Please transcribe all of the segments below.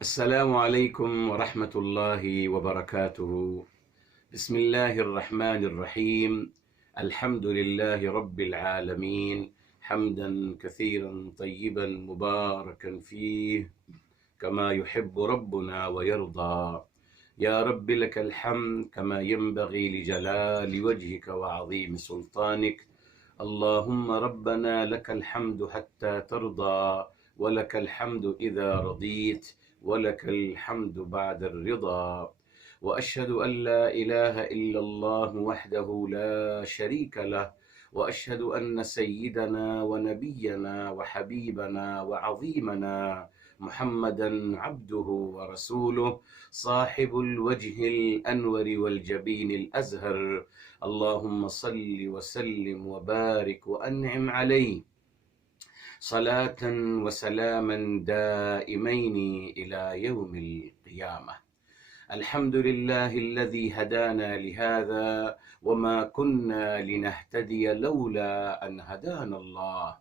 السلام عليكم ورحمة الله وبركاته. بسم الله الرحمن الرحيم. الحمد لله رب العالمين، حمدا كثيرا طيبا مباركا فيه كما يحب ربنا ويرضى. يا رب لك الحمد كما ينبغي لجلال وجهك وعظيم سلطانك. اللهم ربنا لك الحمد حتى ترضى، ولك الحمد إذا رضيت، ولك الحمد بعد الرضا. وأشهد أن لا إله إلا الله وحده لا شريك له، وأشهد أن سيدنا ونبينا وحبيبنا وعظيمنا محمدا عبده ورسوله، صاحب الوجه الأنور والجبين الأزهر. اللهم صل وسلم وبارك وأنعم عليه صلاة وسلاما دائمين إلى يوم القيامة. الحمد لله الذي هدانا لهذا وما كنا لنهتدي لولا أن هدانا الله.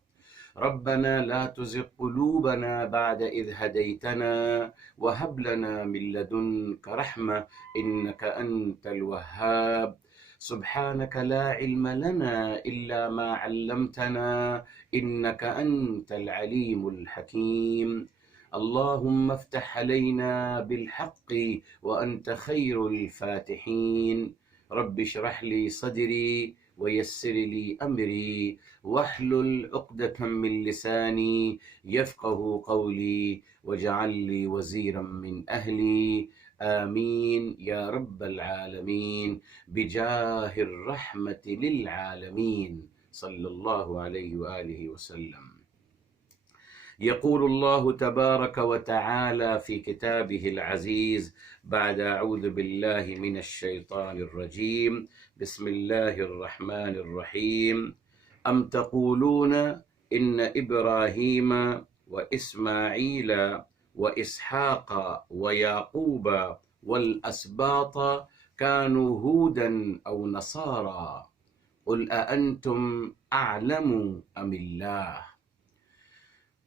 ربنا لا تزغ قلوبنا بعد إذ هديتنا وهب لنا من لدنك رحمة إنك أنت الوهاب. سبحانك لا علم لنا إلا ما علمتنا إنك أنت العليم الحكيم. اللهم افتح علينا بالحق وأنت خير الفاتحين. رب اشرح لي صدري ويسر لي أمري واحلل عقدة من لساني يفقه قولي واجعل لي وزيرا من أهلي. آمين يا رب العالمين بجاه الرحمة للعالمين صلى الله عليه وآله وسلم. يقول الله تبارك وتعالى في كتابه العزيز بعد أعوذ بالله من الشيطان الرجيم، بسم الله الرحمن الرحيم. أم تقولون إن إبراهيم وإسماعيل وإسحاق ويعقوب والأسباط كانوا هودا أو نصارى قل أأنتم أعلم أم الله.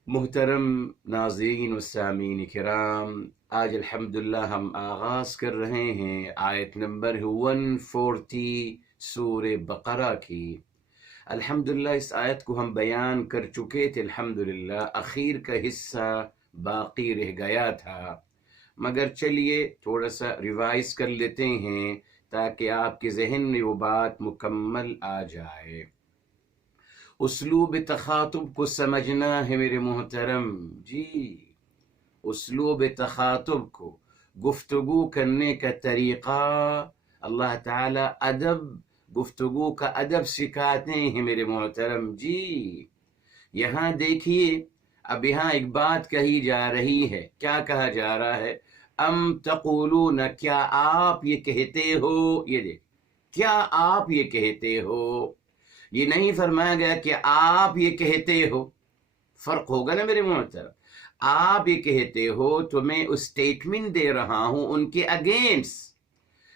محترم ناظرین و سامعین کرام، آج الحمدللہ ہم آغاز کر رہے ہیں آیت نمبر 140 سورہ بقرہ کی۔ الحمدللہ اس آیت کو ہم بیان کر چکے تھے، الحمدللہ اخیر کا حصہ باقی رہ گیا تھا، مگر چلیے تھوڑا سا ریوائز کر لیتے ہیں تاکہ آپ کے ذہن میں وہ بات مکمل آ جائے۔ اسلوب تخاطب کو سمجھنا ہے میرے محترم جی، اسلوب تخاطب کو، گفتگو کرنے کا طریقہ، اللہ تعالی ادب، گفتگو کا ادب سکھاتے ہیں میرے محترم جی۔ یہاں دیکھیے، اب یہاں ایک بات کہی جا رہی ہے، کیا کہا جا رہا ہے؟ ام تقولون، کیا آپ یہ کہتے ہو، یہ دیکھ، کیا آپ یہ کہتے ہو، یہ نہیں فرمایا گیا کہ آپ یہ کہتے ہو، فرق ہوگا نا میرے محترم۔ آپ یہ کہتے ہو تو میں اسٹیٹمنٹ دے رہا ہوں ان کے اگینسٹ،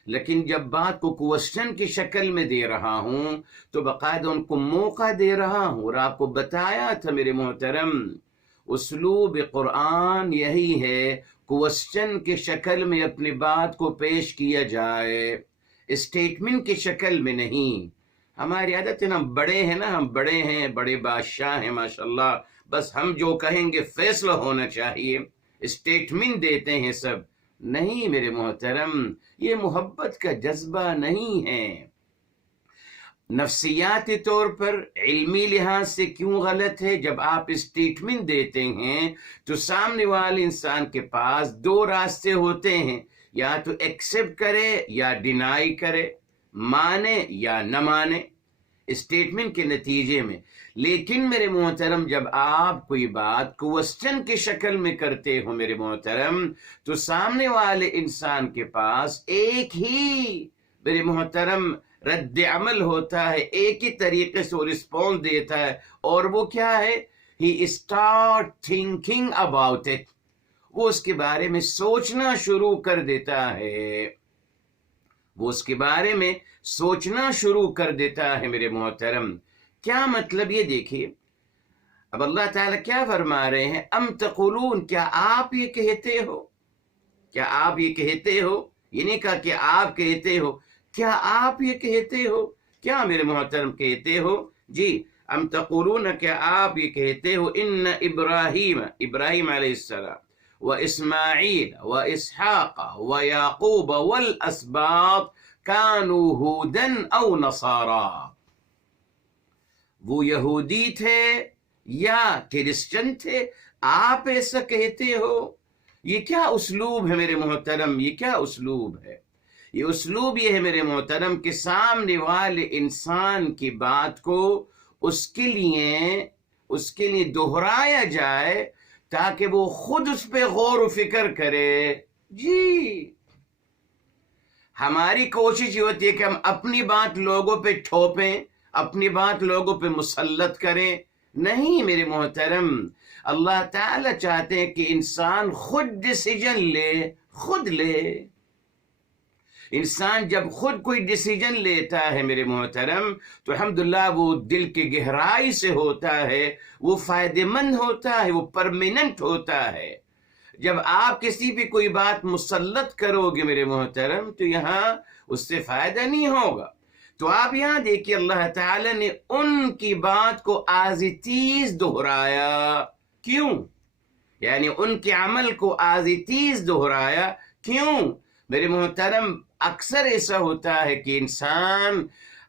لیکن جب بات کو کوشچن کی شکل میں دے رہا ہوں تو باقاعدہ ان کو موقع دے رہا ہوں۔ اور آپ کو بتایا تھا میرے محترم، اسلوب قرآن یہی ہے، کوشچن کی شکل میں اپنی بات کو پیش کیا جائے، اسٹیٹمنٹ کی شکل میں نہیں۔ ہماری عادت ہے نا، بڑے ہیں نا، ہم بڑے ہیں، بڑے بادشاہ ہیں ماشاءاللہ، بس ہم جو کہیں گے فیصلہ ہونا چاہیے، اسٹیٹمنٹ دیتے ہیں سب۔ نہیں میرے محترم، یہ محبت کا جذبہ نہیں ہے۔ نفسیاتی طور پر، علمی لحاظ سے کیوں غلط ہے؟ جب آپ اسٹیٹمنٹ دیتے ہیں تو سامنے والے انسان کے پاس دو راستے ہوتے ہیں، یا تو ایکسپٹ کرے یا ڈینائی کرے، مانے یا نہ مانے اسٹیٹمنٹ کے نتیجے میں۔ لیکن میرے محترم، جب آپ کوئی بات کوشچن کی شکل میں کرتے ہو میرے محترم، تو سامنے والے انسان کے پاس ایک ہی میرے محترم رد عمل ہوتا ہے، ایک ہی طریقے سے وہ رسپونس دیتا ہے، اور وہ کیا ہے؟ ہی اسٹارٹ تھنکنگ اباؤٹ اٹ، وہ اس کے بارے میں سوچنا شروع کر دیتا ہے، وہ اس کے بارے میں سوچنا شروع کر دیتا ہے میرے محترم۔ کیا مطلب؟ یہ دیکھیے، اب اللہ تعالیٰ کیا فرما رہے ہیں؟ ام تقولون، کیا آپ یہ کہتے ہو؟ کیا آپ یہ کہتے ہو؟ یہ نہیں کہا کہ آپ کہتے ہو، کیا آپ یہ کہتے ہو؟ کیا میرے محترم کہتے ہو؟ جی، ام تقولون، کیا آپ یہ کہتے ہو، ان ابراہیم علیہ السلام و اسماعیل و اسحاق و یعقوب والاسباط کانوا ہودن او نصارا، وہ یہودی تھے یا کرسچن تھے؟ آپ ایسا کہتے ہو؟ یہ کیا اسلوب ہے میرے محترم؟ یہ کیا اسلوب ہے؟ یہ اسلوب یہ ہے میرے محترم کہ سامنے والے انسان کی بات کو اس کے لیے دہرایا جائے تاکہ وہ خود اس پہ غور و فکر کرے۔ جی، ہماری کوشش یہ ہوتی ہے کہ ہم اپنی بات لوگوں پہ تھوپیں، اپنی بات لوگوں پہ مسلط کریں۔ نہیں میرے محترم، اللہ تعالی چاہتے ہیں کہ انسان خود ڈیسیجن لے، خود لے۔ انسان جب خود کوئی ڈیسیجن لیتا ہے میرے محترم تو الحمدللہ وہ دل کی گہرائی سے ہوتا ہے، وہ فائدہ مند ہوتا ہے، وہ پرماننٹ ہوتا ہے۔ جب آپ کسی بھی کوئی بات مسلط کرو گے میرے محترم تو یہاں اس سے فائدہ نہیں ہوگا۔ تو آپ یہاں دیکھیے اللہ تعالی نے ان کی بات کو آز تیز دہرایا۔ کیوں؟ یعنی ان کے عمل کو آز تیز دہرایا۔ کیوں میرے محترم؟ اکثر ایسا ہوتا ہے کہ انسان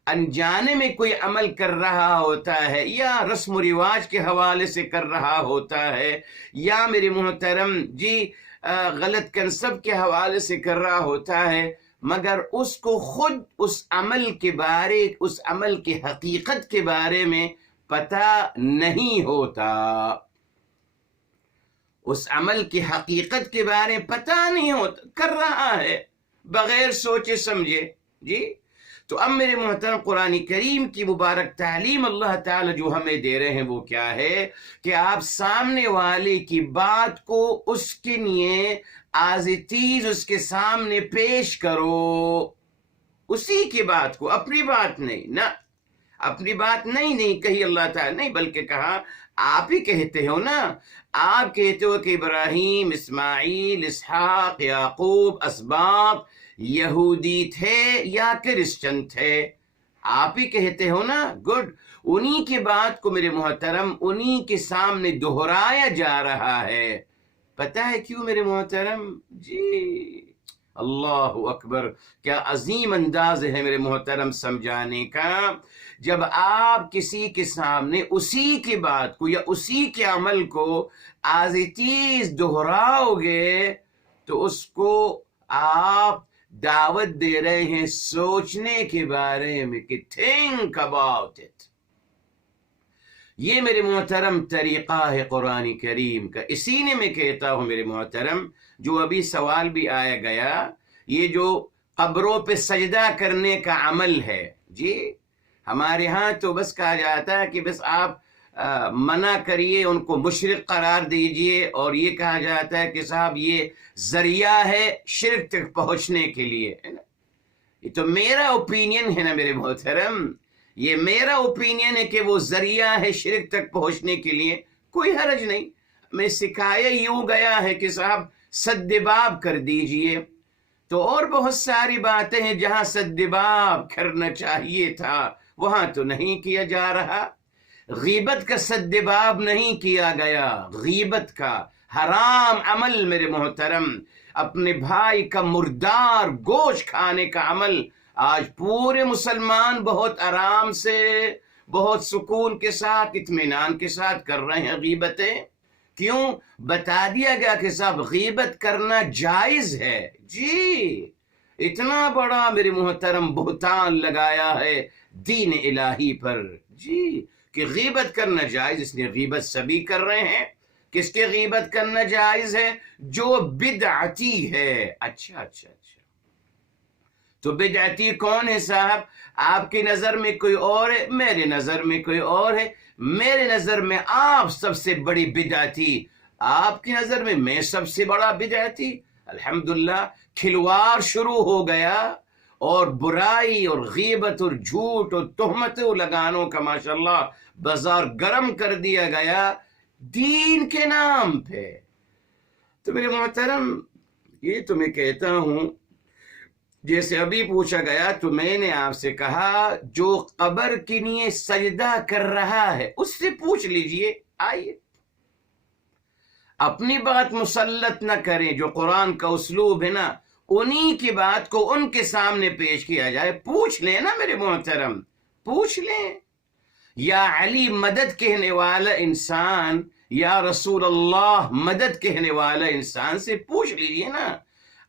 انجانے میں کوئی عمل کر رہا ہوتا ہے، یا رسم و رواج کے حوالے سے کر رہا ہوتا ہے، یا میرے محترم جی غلط کنسب کے حوالے سے کر رہا ہوتا ہے، مگر اس کو خود اس عمل کی حقیقت کے بارے میں پتہ نہیں ہوتا۔ اس عمل کی حقیقت کے بارے میں پتہ نہیں ہوتا، کر رہا ہے بغیر سوچے سمجھے۔ جی، تو اب میرے محترم قرآن کریم کی مبارک تعلیم اللہ تعالی جو ہمیں دے رہے ہیں وہ کیا ہے کہ آپ سامنے والے کی بات کو اس کے لیے آز تیز اس کے سامنے پیش کرو، اسی کی بات کو، اپنی بات نہیں، نہ اپنی بات نہیں کہی اللہ تعالی، نہیں بلکہ کہا آپ ہی کہتے ہو نا، آپ کہتے ہو کہ ابراہیم، اسماعیل، اسحاق، یعقوب، اسباط یہودی تھے یا کرسچن تھے، آپ ہی کہتے ہو نا۔ گڈ، انہی کی بات کو میرے محترم انہی کے سامنے دہرایا جا رہا ہے۔ پتہ ہے کیوں میرے محترم؟ جی اللہ اکبر، کیا عظیم انداز ہے میرے محترم سمجھانے کا۔ جب آپ کسی کے سامنے اسی کی بات کو یا اسی کے عمل کو آز تیز دہراؤ گے تو اس کو آپ دعوت دے رہے ہیں سوچنے کے بارے میں کہ think about it۔ یہ میرے محترم طریقہ ہے قرآن کریم کا۔ اسی نے میں کہتا ہوں میرے محترم، جو ابھی سوال بھی آیا گیا، یہ جو قبروں پہ سجدہ کرنے کا عمل ہے، جی ہمارے ہاں تو بس کہا جاتا ہے کہ بس آپ منع کریے، ان کو مشرک قرار دیجئے، اور یہ کہا جاتا ہے کہ صاحب یہ ذریعہ ہے شرک تک پہنچنے کے لیے، ہے نا۔ یہ تو میرا اوپینین ہے نا میرے محترم، یہ میرا اوپینین ہے کہ وہ ذریعہ ہے شرک تک پہنچنے کے لیے، کوئی حرج نہیں۔ میں سکھایا یوں گیا ہے کہ صاحب سدباب کر دیجئے، تو اور بہت ساری باتیں ہیں جہاں سدباب کرنا چاہیے تھا وہاں تو نہیں کیا جا رہا۔ غیبت کا سدباب نہیں کیا گیا، غیبت کا حرام عمل میرے محترم، اپنے بھائی کا مردار گوشت کھانے کا عمل آج پورے مسلمان بہت آرام سے، بہت سکون کے ساتھ، اطمینان کے ساتھ کر رہے ہیں غیبتیں۔ کیوں؟ بتا دیا گیا کہ صاحب غیبت کرنا جائز ہے۔ جی اتنا بڑا میرے محترم بہتان لگایا ہے دین الہی پر، جی کہ غیبت کرنا جائز، اس لیے غیبت سبھی کر رہے ہیں۔ کس کے غیبت کرنا جائز ہے؟ جو بدعتی ہے۔ اچھا تو بدعتی کون ہے صاحب؟ آپ کی نظر میں کوئی اور ہے، میرے نظر میں کوئی اور ہے، میرے نظر میں آپ سب سے بڑی بدعتی، آپ کی نظر میں میں سب سے بڑا بدعتی۔ الحمدللہ کھلواڑ شروع ہو گیا، اور برائی اور غیبت اور جھوٹ اور تہمتوں لگانوں کا ماشاءاللہ بازار گرم کر دیا گیا دین کے نام پہ۔ تو میرے محترم یہ تو میں کہتا ہوں، جیسے ابھی پوچھا گیا تو میں نے آپ سے کہا جو قبر کے لیے سجدہ کر رہا ہے اس سے پوچھ لیجئے. آئیے، اپنی بات مسلط نہ کریں. جو قرآن کا اسلوب ہے نا، انہی کی بات کو ان کے سامنے پیش کیا جائے. پوچھ لیں نا میرے محترم، پوچھ لیں. یا علی مدد کہنے والا انسان، یا رسول اللہ مدد کہنے والا انسان سے پوچھ لیجئے نا.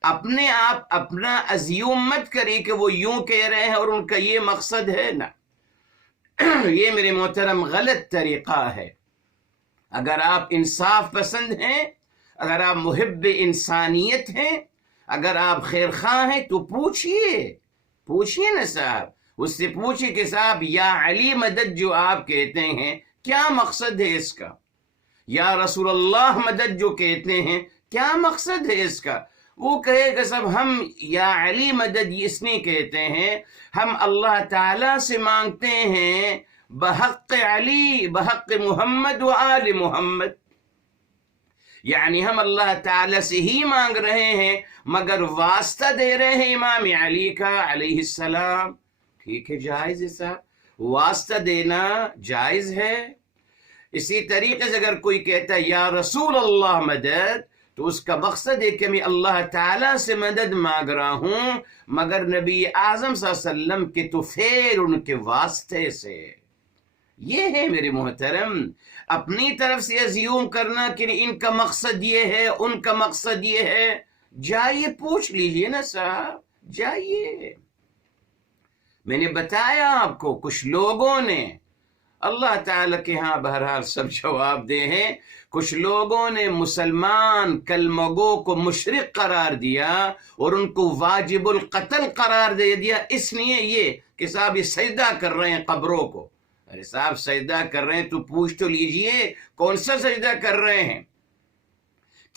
اپنے آپ اپنا ازیوم مت کری کہ وہ یوں کہہ رہے ہیں اور ان کا یہ مقصد ہے. نا، یہ میرے محترم غلط طریقہ ہے. اگر آپ انصاف پسند ہیں، اگر آپ محب انسانیت ہیں، اگر آپ خیر خواہ ہیں تو پوچھیے نا صاحب. اس سے پوچھیے کہ صاحب یا علی مدد جو آپ کہتے ہیں کیا مقصد ہے اس کا؟ یا رسول اللہ مدد جو کہتے ہیں کیا مقصد ہے اس کا؟ وہ کہے کہ صاحب ہم یا علی مدد اس نے کہتے ہیں، ہم اللہ تعالی سے مانگتے ہیں بحق علی، بحق محمد و آل محمد. یعنی ہم اللہ تعالی سے ہی مانگ رہے ہیں مگر واسطہ دے رہے ہیں امام علی کا علیہ السلام. ٹھیک ہے، جائز ہے صاحب، واسطہ دینا جائز ہے. اسی طریقے سے اگر کوئی کہتا ہے یا رسول اللہ مدد، تو اس کا مقصد ہے کہ میں اللہ تعالیٰ سے مدد مانگ رہا ہوں مگر نبی اعظم صلی اللہ علیہ وسلم کے تو پھر ان کے واسطے سے. یہ ہے میرے محترم، اپنی طرف سے ازیوم کرنا کہ ان کا مقصد یہ ہے، ان کا مقصد یہ ہے. جائیے پوچھ لیجئے نا صاحب، جائیے. میں نے بتایا آپ کو، کچھ لوگوں نے، اللہ تعالیٰ کے ہاں بہرحال سب جواب دے ہیں، کچھ لوگوں نے مسلمان کلمہ گو کو مشرک قرار دیا اور ان کو واجب القتل قرار دے دیا، اس لیے یہ کہ صاحب یہ سجدہ کر رہے ہیں قبروں کو. ارے صاحب سجدہ کر رہے ہیں تو پوچھ تو لیجئے کون سا سجدہ کر رہے ہیں؟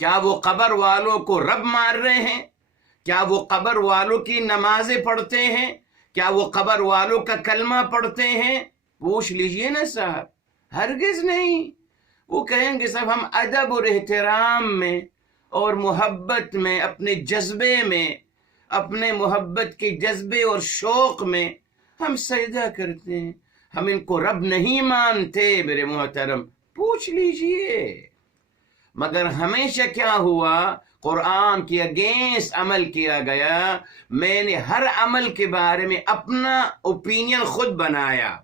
کیا وہ قبر والوں کو رب مار رہے ہیں؟ کیا وہ قبر والوں کی نمازیں پڑھتے ہیں؟ کیا وہ قبر والوں کا کلمہ پڑھتے ہیں؟ پوچھ لیجئے نا صاحب. ہرگز نہیں. وہ کہیں گے صاحب ہم ادب اور احترام میں اور محبت میں، اپنے جذبے میں، اپنے محبت کے جذبے اور شوق میں ہم سجدہ کرتے ہیں، ہم ان کو رب نہیں مانتے. میرے محترم پوچھ لیجئے. مگر ہمیشہ کیا ہوا؟ قرآن کے اگینسٹ عمل کیا گیا. میں نے ہر عمل کے بارے میں اپنا اوپینین خود بنایا،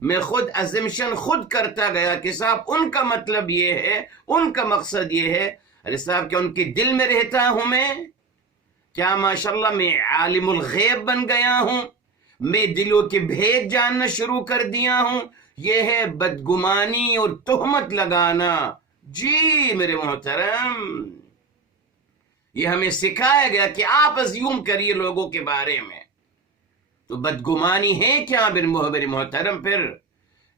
میں خود ازمشن خود کرتا گیا کہ صاحب ان کا مطلب یہ ہے، ان کا مقصد یہ ہے. ارے صاحب کیا ان کے دل میں رہتا ہوں میں؟ کیا ماشاءاللہ میں عالم الغیب بن گیا ہوں؟ میں دلوں کے بھید جاننا شروع کر دیا ہوں؟ یہ ہے بدگمانی اور تہمت لگانا. جی میرے محترم، یہ ہمیں سکھایا گیا کہ آپ ازیوم کریے لوگوں کے بارے میں. تو بدگمانی ہے کیا میرے محترم پھر؟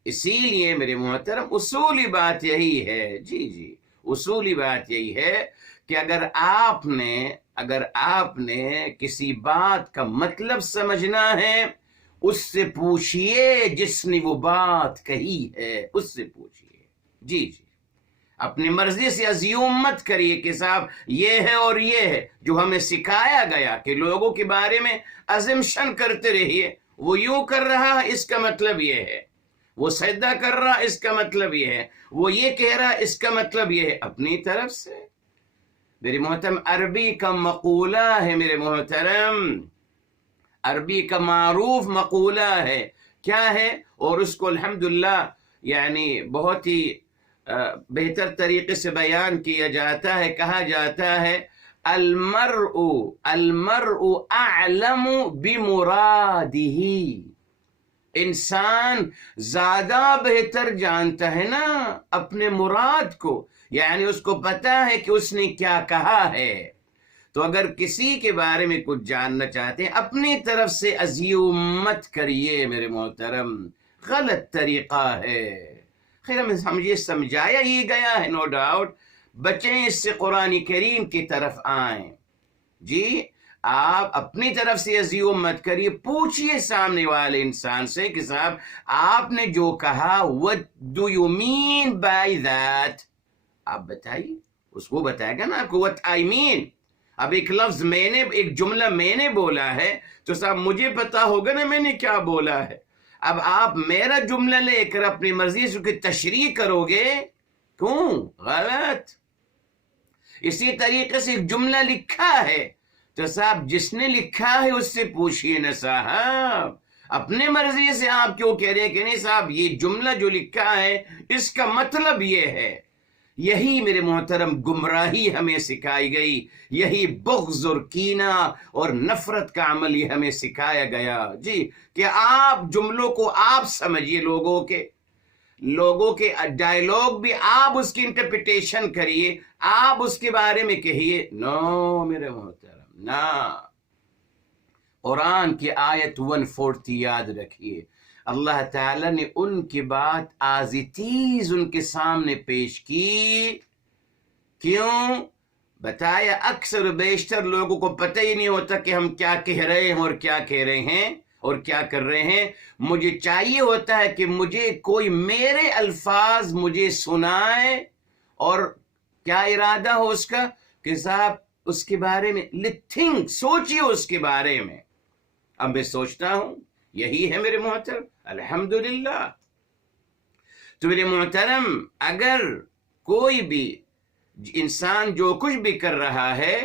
اسی لیے میرے محترم اصولی بات یہی ہے، جی اصولی بات یہی ہے کہ اگر آپ نے کسی بات کا مطلب سمجھنا ہے اس سے پوچھئے، جس نے وہ بات کہی ہے اس سے پوچھئے. جی اپنی مرضی سے ازیوم مت کریے کہ صاحب یہ ہے اور یہ ہے. جو ہمیں سکھایا گیا کہ لوگوں کے بارے میں ازمشن کرتے رہیے، وہ یوں کر رہا اس کا مطلب یہ ہے، وہ سجدہ کر رہا اس کا مطلب یہ ہے، وہ یہ کہہ رہا اس کا مطلب یہ ہے. اپنی طرف سے میرے محترم عربی کا مقولہ ہے، میرے محترم عربی کا معروف مقولہ ہے. کیا ہے؟ اور اس کو الحمدللہ یعنی بہت ہی بہتر طریقے سے بیان کیا جاتا ہے. کہا جاتا ہے المرء اعلم بمراده. انسان زیادہ بہتر جانتا ہے نا اپنے مراد کو، یعنی اس کو پتا ہے کہ اس نے کیا کہا ہے. تو اگر کسی کے بارے میں کچھ جاننا چاہتے ہیں اپنی طرف سے ازیوم مت کریے میرے محترم، غلط طریقہ ہے. خیر ہمیں سمجھایا ہی گیا ہے، نو ڈاؤٹ. بچیں اس سے قرآن کریم کی طرف آئیں. جی آپ اپنی طرف سے ازیوم مت کریے، پوچھئے سامنے والے انسان سے کہ صاحب آپ نے جو کہا what do you mean by that؟ آپ بتائیے، اس کو بتائے گا نا آپ کو what I mean. اب ایک لفظ ایک جملہ میں نے بولا ہے تو صاحب مجھے پتا ہوگا نا میں نے کیا بولا ہے. اب آپ میرا جملہ لے کر اپنی مرضی سے کی تشریح کرو گے، کیوں؟ غلط. اسی طریقے سے ایک جملہ لکھا ہے تو صاحب جس نے لکھا ہے اس سے پوچھئے نا صاحب، اپنے مرضی سے آپ کیوں کہہ رہے کہ نہیں صاحب یہ جملہ جو لکھا ہے اس کا مطلب یہ ہے. یہی میرے محترم گمراہی ہمیں سکھائی گئی، یہی بغض اور کینہ اور نفرت کا عمل یہ ہمیں سکھایا گیا. جی کہ آپ جملوں کو آپ سمجھیے، لوگوں کے ڈائیلاگ بھی آپ اس کی انٹرپریٹیشن کریے، آپ اس کے بارے میں کہیے. نو میرے محترم، نا. قرآن کی آیت 140 یاد رکھیے، اللہ تعالیٰ نے ان کی بات آز تیز ان کے سامنے پیش کی. کیوں؟ بتایا اکثر و بیشتر لوگوں کو پتہ ہی نہیں ہوتا کہ ہم کیا کہہ رہے ہیں اور کیا کہہ رہے ہیں اور کیا کر رہے ہیں. مجھے چاہیے ہوتا ہے کہ مجھے کوئی میرے الفاظ مجھے سنائے اور کیا ارادہ ہو اس کا کہ صاحب اس کے بارے میں تھنک، سوچیے اس کے بارے میں. اب میں سوچتا ہوں یہی ہے میرے محترم، الحمدللہ. تو میرے محترم اگر کوئی بھی انسان جو کچھ بھی کر رہا ہے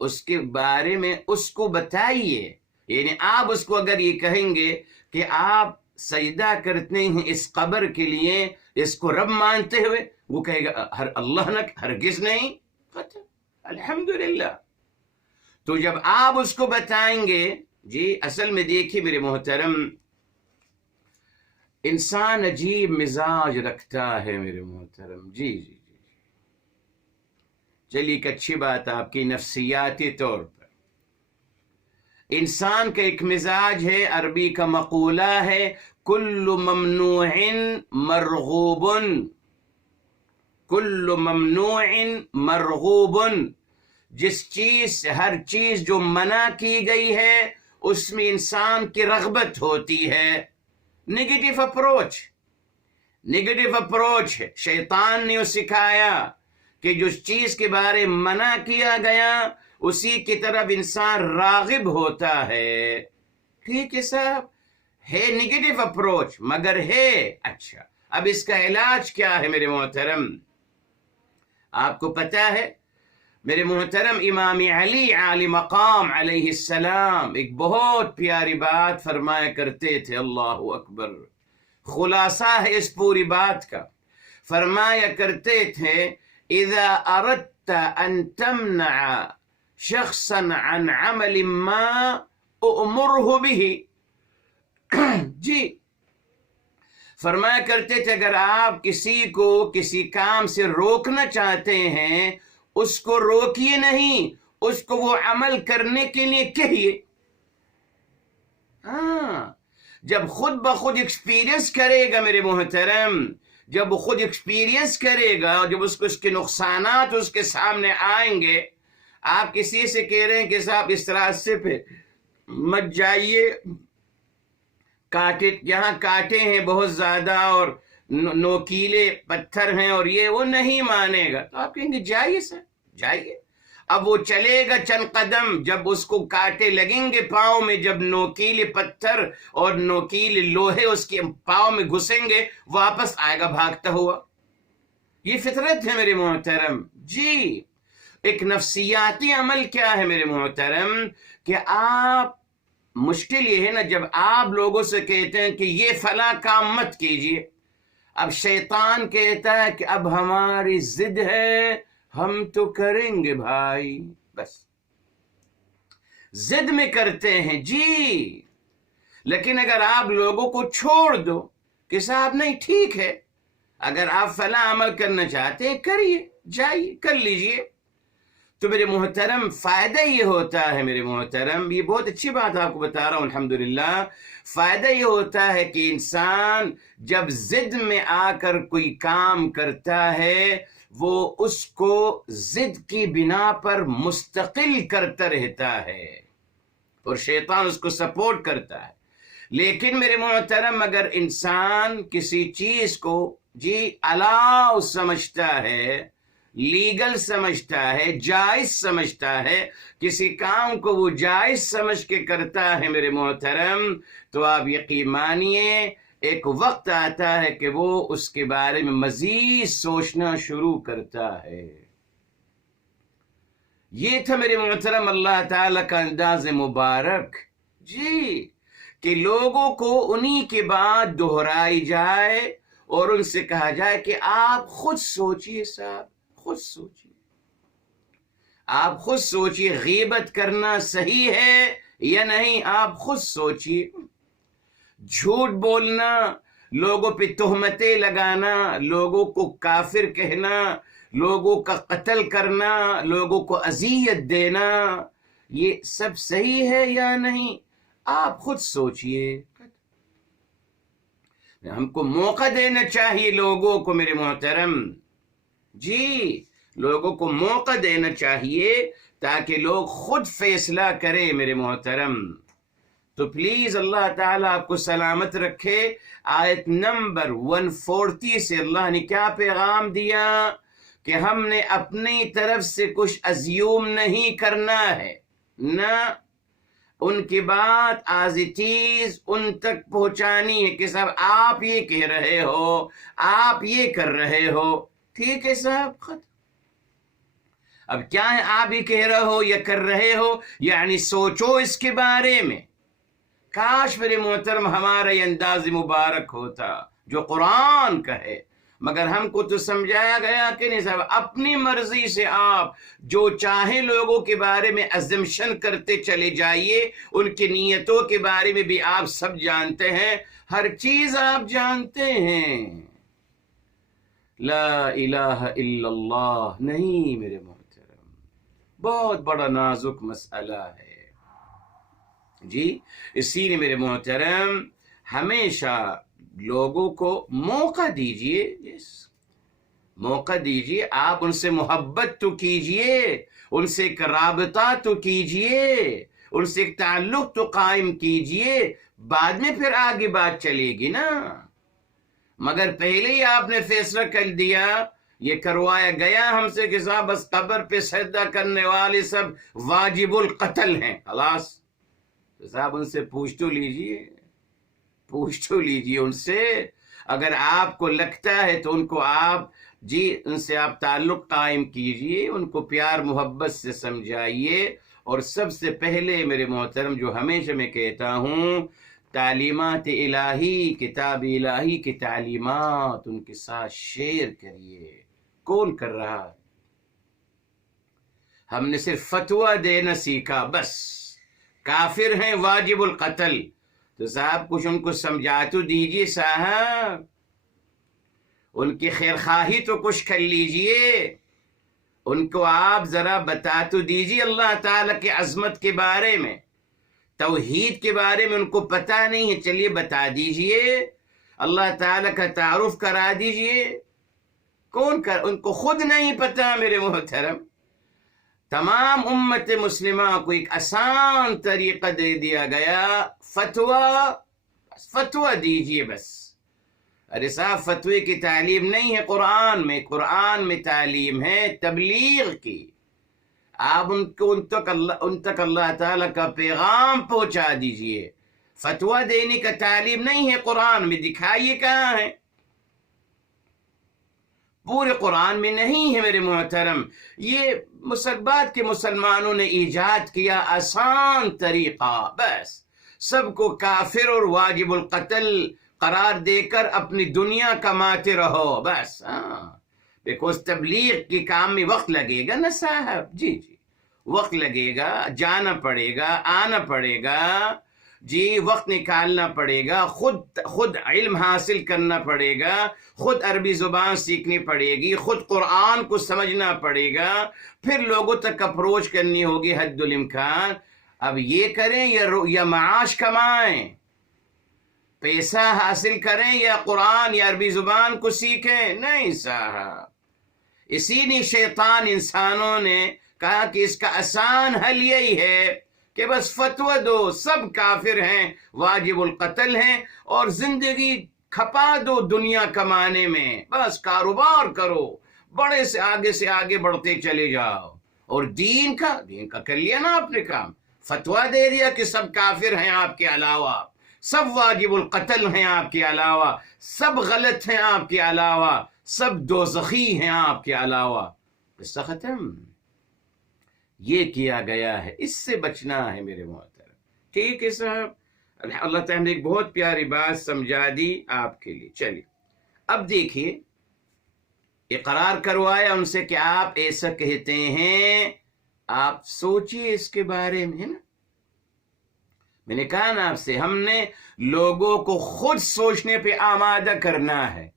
اس کے بارے میں اس کو بتائیے. یعنی آپ اس کو اگر یہ کہیں گے کہ آپ سجدہ کرتے ہیں اس قبر کے لیے، اس کو رب مانتے ہوئے، وہ کہے گا اللہ نہ، ہرگز نہیں. الحمدللہ. تو جب آپ اس کو بتائیں گے، جی اصل میں دیکھیے میرے محترم، انسان عجیب مزاج رکھتا ہے میرے محترم. جی جی جی چلیے ایک اچھی بات آپ کی نفسیاتی طور پر. انسان کا ایک مزاج ہے، عربی کا مقولہ ہے کل ممنوع مرغوب، کل ممنوع مرغوب. جس چیز سے، ہر چیز جو منع کی گئی ہے اس میں انسان کی رغبت ہوتی ہے. نیگیٹو اپروچ ہے. شیطان نے سکھایا کہ جس چیز کے بارے منع کیا گیا اسی کی طرف انسان راغب ہوتا ہے. ٹھیک ہے صاحب، ہے نیگیٹو اپروچ مگر ہے. اچھا اب اس کا علاج کیا ہے میرے محترم؟ آپ کو پتا ہے میرے محترم امام علی عالی مقام علیہ السلام ایک بہت پیاری بات فرمایا کرتے تھے. اللہ اکبر. خلاصہ ہے اس پوری بات کا. فرمایا کرتے تھے اذا اردت ان تمنع شخصا عن عمل ما امره به. جی فرمایا کرتے تھے اگر آپ کسی کو کسی کام سے روکنا چاہتے ہیں اس کو روکیے نہیں، اس کو وہ عمل کرنے کے لیے کہیے. جب خود بخود ایکسپیرینس کرے گا میرے محترم، جب وہ خود ایکسپیرینس کرے گا، جب اس کے نقصانات اس کے سامنے آئیں گے. آپ کسی سے کہہ رہے ہیں کہ صاحب اس راستے پہ مت جائیے، یہاں کانٹے ہیں بہت زیادہ اور نوکیلے پتھر ہیں اور یہ وہ نہیں مانے گا، تو آپ کہیں گے جائیے سر جائیے. اب وہ چلے گا چند قدم، جب اس کو کانٹے لگیں گے پاؤں میں، جب نوکیلے پتھر اور نوکیلے لوہے اس کے پاؤں میں گھسیں گے، واپس آئے گا بھاگتا ہوا. یہ فطرت ہے میرے محترم. جی ایک نفسیاتی عمل کیا ہے میرے محترم کہ آپ، مشکل یہ ہے نا جب آپ لوگوں سے کہتے ہیں کہ یہ فلاں کام مت کیجیے، اب شیطان کہتا ہے کہ اب ہماری ضد ہے، ہم تو کریں گے بھائی. بس ضد میں کرتے ہیں. جی لیکن اگر آپ لوگوں کو چھوڑ دو کہ صاحب نہیں ٹھیک ہے، اگر آپ فلاں عمل کرنا چاہتے ہیں کریے، جائیے کر لیجئے، تو میرے محترم فائدہ یہ ہوتا ہے میرے محترم، یہ بہت اچھی بات آپ کو بتا رہا ہوں الحمدللہ. فائدہ یہ ہوتا ہے کہ انسان جب ضد میں آ کر کوئی کام کرتا ہے وہ اس کو ضد کی بنا پر مستقل کرتا رہتا ہے اور شیطان اس کو سپورٹ کرتا ہے. لیکن میرے محترم اگر انسان کسی چیز کو جی الاؤ سمجھتا ہے، لیگل سمجھتا ہے، جائز سمجھتا ہے، کسی کام کو وہ جائز سمجھ کے کرتا ہے میرے محترم، تو آپ یقین مانیے ایک وقت آتا ہے کہ وہ اس کے بارے میں مزید سوچنا شروع کرتا ہے۔ یہ تھا میرے محترم اللہ تعالی کا انداز مبارک، جی، کہ لوگوں کو انہی کی بات دہرائی جائے اور ان سے کہا جائے کہ آپ خود سوچئے صاحب، خود سوچئے، آپ خود سوچئے غیبت کرنا صحیح ہے یا نہیں، آپ خود سوچئے۔ جھوٹ بولنا، لوگوں پہ تہمتیں لگانا، لوگوں کو کافر کہنا، لوگوں کا قتل کرنا، لوگوں کو اذیت دینا، یہ سب صحیح ہے یا نہیں، آپ خود سوچئے۔ ہم کو موقع دینا چاہیے لوگوں کو میرے محترم، جی، لوگوں کو موقع دینا چاہیے تاکہ لوگ خود فیصلہ کریں میرے محترم۔ تو پلیز اللہ تعالیٰ آپ کو سلامت رکھے۔ آیت نمبر 140 سے اللہ نے کیا پیغام دیا کہ ہم نے اپنی طرف سے کچھ ازیوم نہیں کرنا ہے، نہ ان کی بات ایز اٹ از ان تک پہنچانی ہے کہ صاحب آپ یہ کہہ رہے ہو، آپ یہ کر رہے ہو، ٹھیک ہے صاحب، ختم۔ اب کیا ہے آپ یہ کہہ رہے ہو یا کر رہے ہو، یعنی سوچو اس کے بارے میں۔ کاش میرے محترم ہمارا یہ انداز مبارک ہوتا جو قرآن کا ہے، مگر ہم کو تو سمجھایا گیا کہ نہیں صاحب، اپنی مرضی سے آپ جو چاہیں لوگوں کے بارے میں ازمشن کرتے چلے جائیے، ان کی نیتوں کے بارے میں بھی آپ سب جانتے ہیں، ہر چیز آپ جانتے ہیں۔ لا الہ الا اللہ نہیں میرے محترم، بہت بڑا نازک مسئلہ ہے، جی، اسی لیے میرے محترم ہمیشہ لوگوں کو موقع دیجئے، موقع دیجئے، آپ ان سے محبت تو کیجئے، ان سے ایک رابطہ تو کیجئے، ان سے ایک تعلق تو قائم کیجئے، بعد میں پھر آگے بات چلے گی نا۔ مگر پہلے ہی آپ نے فیصلہ کر دیا، یہ کروایا گیا ہم سے کہ صاحب بس قبر پہ سجدہ کرنے والے سب واجب القتل ہیں، خلاص، تو صاحب ان سے پوچھ تو لیجئے، پوچھ تو لیجئے ان سے، اگر آپ کو لگتا ہے تو ان کو آپ، جی، ان سے آپ تعلق قائم کیجئے، ان کو پیار محبت سے سمجھائیے۔ اور سب سے پہلے میرے محترم جو ہمیشہ میں کہتا ہوں، تعلیمات الہی، کتاب الہی کی تعلیمات ان کے ساتھ شیئر کریے۔ کون کر رہا ہے؟ ہم نے صرف فتویٰ دینا سیکھا، بس کافر ہیں واجب القتل، تو صاحب کچھ ان کو سمجھا تو دیجئے صاحب، ان کی خیر خواہی تو کچھ کر لیجئے، ان کو آپ ذرا بتا تو دیجئے اللہ تعالیٰ کی عظمت کے بارے میں، توحید کے بارے میں ان کو پتہ نہیں ہے، چلیے بتا دیجئے، اللہ تعالیٰ کا تعارف کرا دیجئے۔ کون ان کو خود نہیں پتہ میرے محترم۔ تمام امت مسلمہ کو ایک آسان طریقہ دے دیا گیا، فتویٰ دیجئے بس۔ ارے صاحب فتوے کی تعلیم نہیں ہے قرآن میں، قرآن میں تعلیم ہے تبلیغ کی، آپ ان تک اللہ تعالیٰ کا پیغام پہنچا دیجئے۔ فتویٰ دینے کا تعلیم نہیں ہے قرآن میں، دکھائیے کہاں ہے، پورے قرآن میں نہیں ہے میرے محترم۔ یہ بعد کے مسلمانوں نے ایجاد کیا آسان طریقہ، بس سب کو کافر اور واجب القتل قرار دے کر اپنی دنیا کماتے رہو، بس، ہاں، بیکوز تبلیغ کے کام میں وقت لگے گا نا صاحب، جی جی، وقت لگے گا، جانا پڑے گا، آنا پڑے گا، جی، وقت نکالنا پڑے گا، خود علم حاصل کرنا پڑے گا، خود عربی زبان سیکھنی پڑے گی، خود قرآن کو سمجھنا پڑے گا، پھر لوگوں تک اپروچ کرنی ہوگی حد الامکان۔ اب یہ کریں یا معاش کمائیں، پیسہ حاصل کریں، یا قرآن یا عربی زبان کو سیکھیں، نہیں صاحب۔ اسی لیے شیطان انسانوں نے کہا کہ اس کا آسان حل یہی ہے کہ بس فتویٰ دو، سب کافر ہیں، واجب القتل ہیں، اور زندگی کھپا دو دنیا کمانے میں، بس کاروبار کرو، بڑے سے آگے بڑھتے چلے جاؤ، اور دین کا کر لیا نا آپ نے کام، فتویٰ دے دیا کہ سب کافر ہیں آپ کے علاوہ، سب واجب القتل ہیں آپ کے علاوہ، سب غلط ہیں آپ کے علاوہ، سب دوزخی ہیں آپ کے علاوہ، قصہ ختم۔ یہ کیا گیا ہے، اس سے بچنا ہے میرے محترم۔ ٹھیک ہے صاحب، اللہ تعالیٰ نے ایک بہت پیاری بات سمجھا دی آپ کے لیے۔ چلیے اب دیکھیے، اقرار کروایا ان سے کہ آپ ایسا کہتے ہیں، آپ سوچئے اس کے بارے میں، ہے نا؟ میں نے کہا نا آپ سے، ہم نے لوگوں کو خود سوچنے پہ آمادہ کرنا ہے۔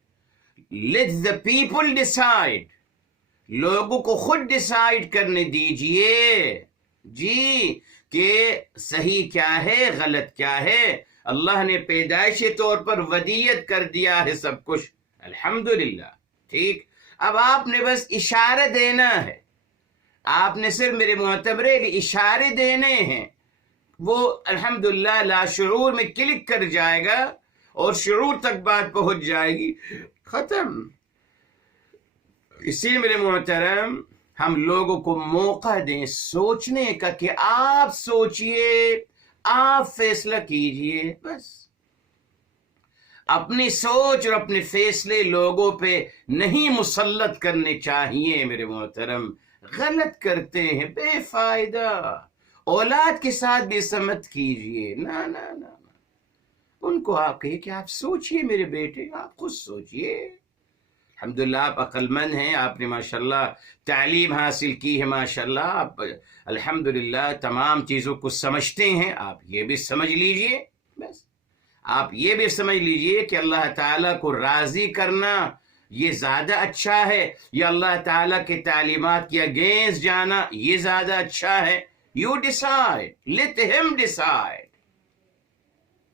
let the people decide، لوگوں کو خود ڈیسائیڈ کرنے دیجئے جی کہ صحیح کیا ہے، غلط کیا ہے۔ اللہ نے پیدائشی طور پر ودیت کر دیا ہے سب کچھ، الحمدللہ، ٹھیک۔ اب آپ نے بس اشارہ دینا ہے، آپ نے صرف میرے معتبرے اشارے دینے ہیں، وہ الحمدللہ لاشعور میں کلک کر جائے گا اور شعور تک بات پہنچ جائے گی، ختم۔ اسی لیے میرے محترم، ہم لوگوں کو موقع دیں سوچنے کا کہ آپ سوچئے، آپ فیصلہ کیجئے، بس اپنی سوچ اور اپنے فیصلے لوگوں پہ نہیں مسلط کرنے چاہیے میرے محترم۔ غلط کرتے ہیں بے فائدہ، اولاد کے ساتھ بھی سمت کیجئے، نہ نہ نہ، ان کو آپ کہیے کہ آپ سوچئے میرے بیٹے، آپ خود سوچئے۔ الحمدللہ آپ عقل مند ہیں، آپ نے ماشاءاللہ تعلیم حاصل کی ہے، ماشاءاللہ آپ الحمدللہ تمام چیزوں کو سمجھتے ہیں، آپ یہ بھی سمجھ لیجئے، بس آپ یہ بھی سمجھ لیجئے کہ اللہ تعالیٰ کو راضی کرنا یہ زیادہ اچھا ہے یا اللہ تعالیٰ کے تعلیمات کے اگینسٹ جانا یہ زیادہ اچھا ہے۔ یو ڈیسائیڈ، لیٹ ہم ڈیسائیڈ،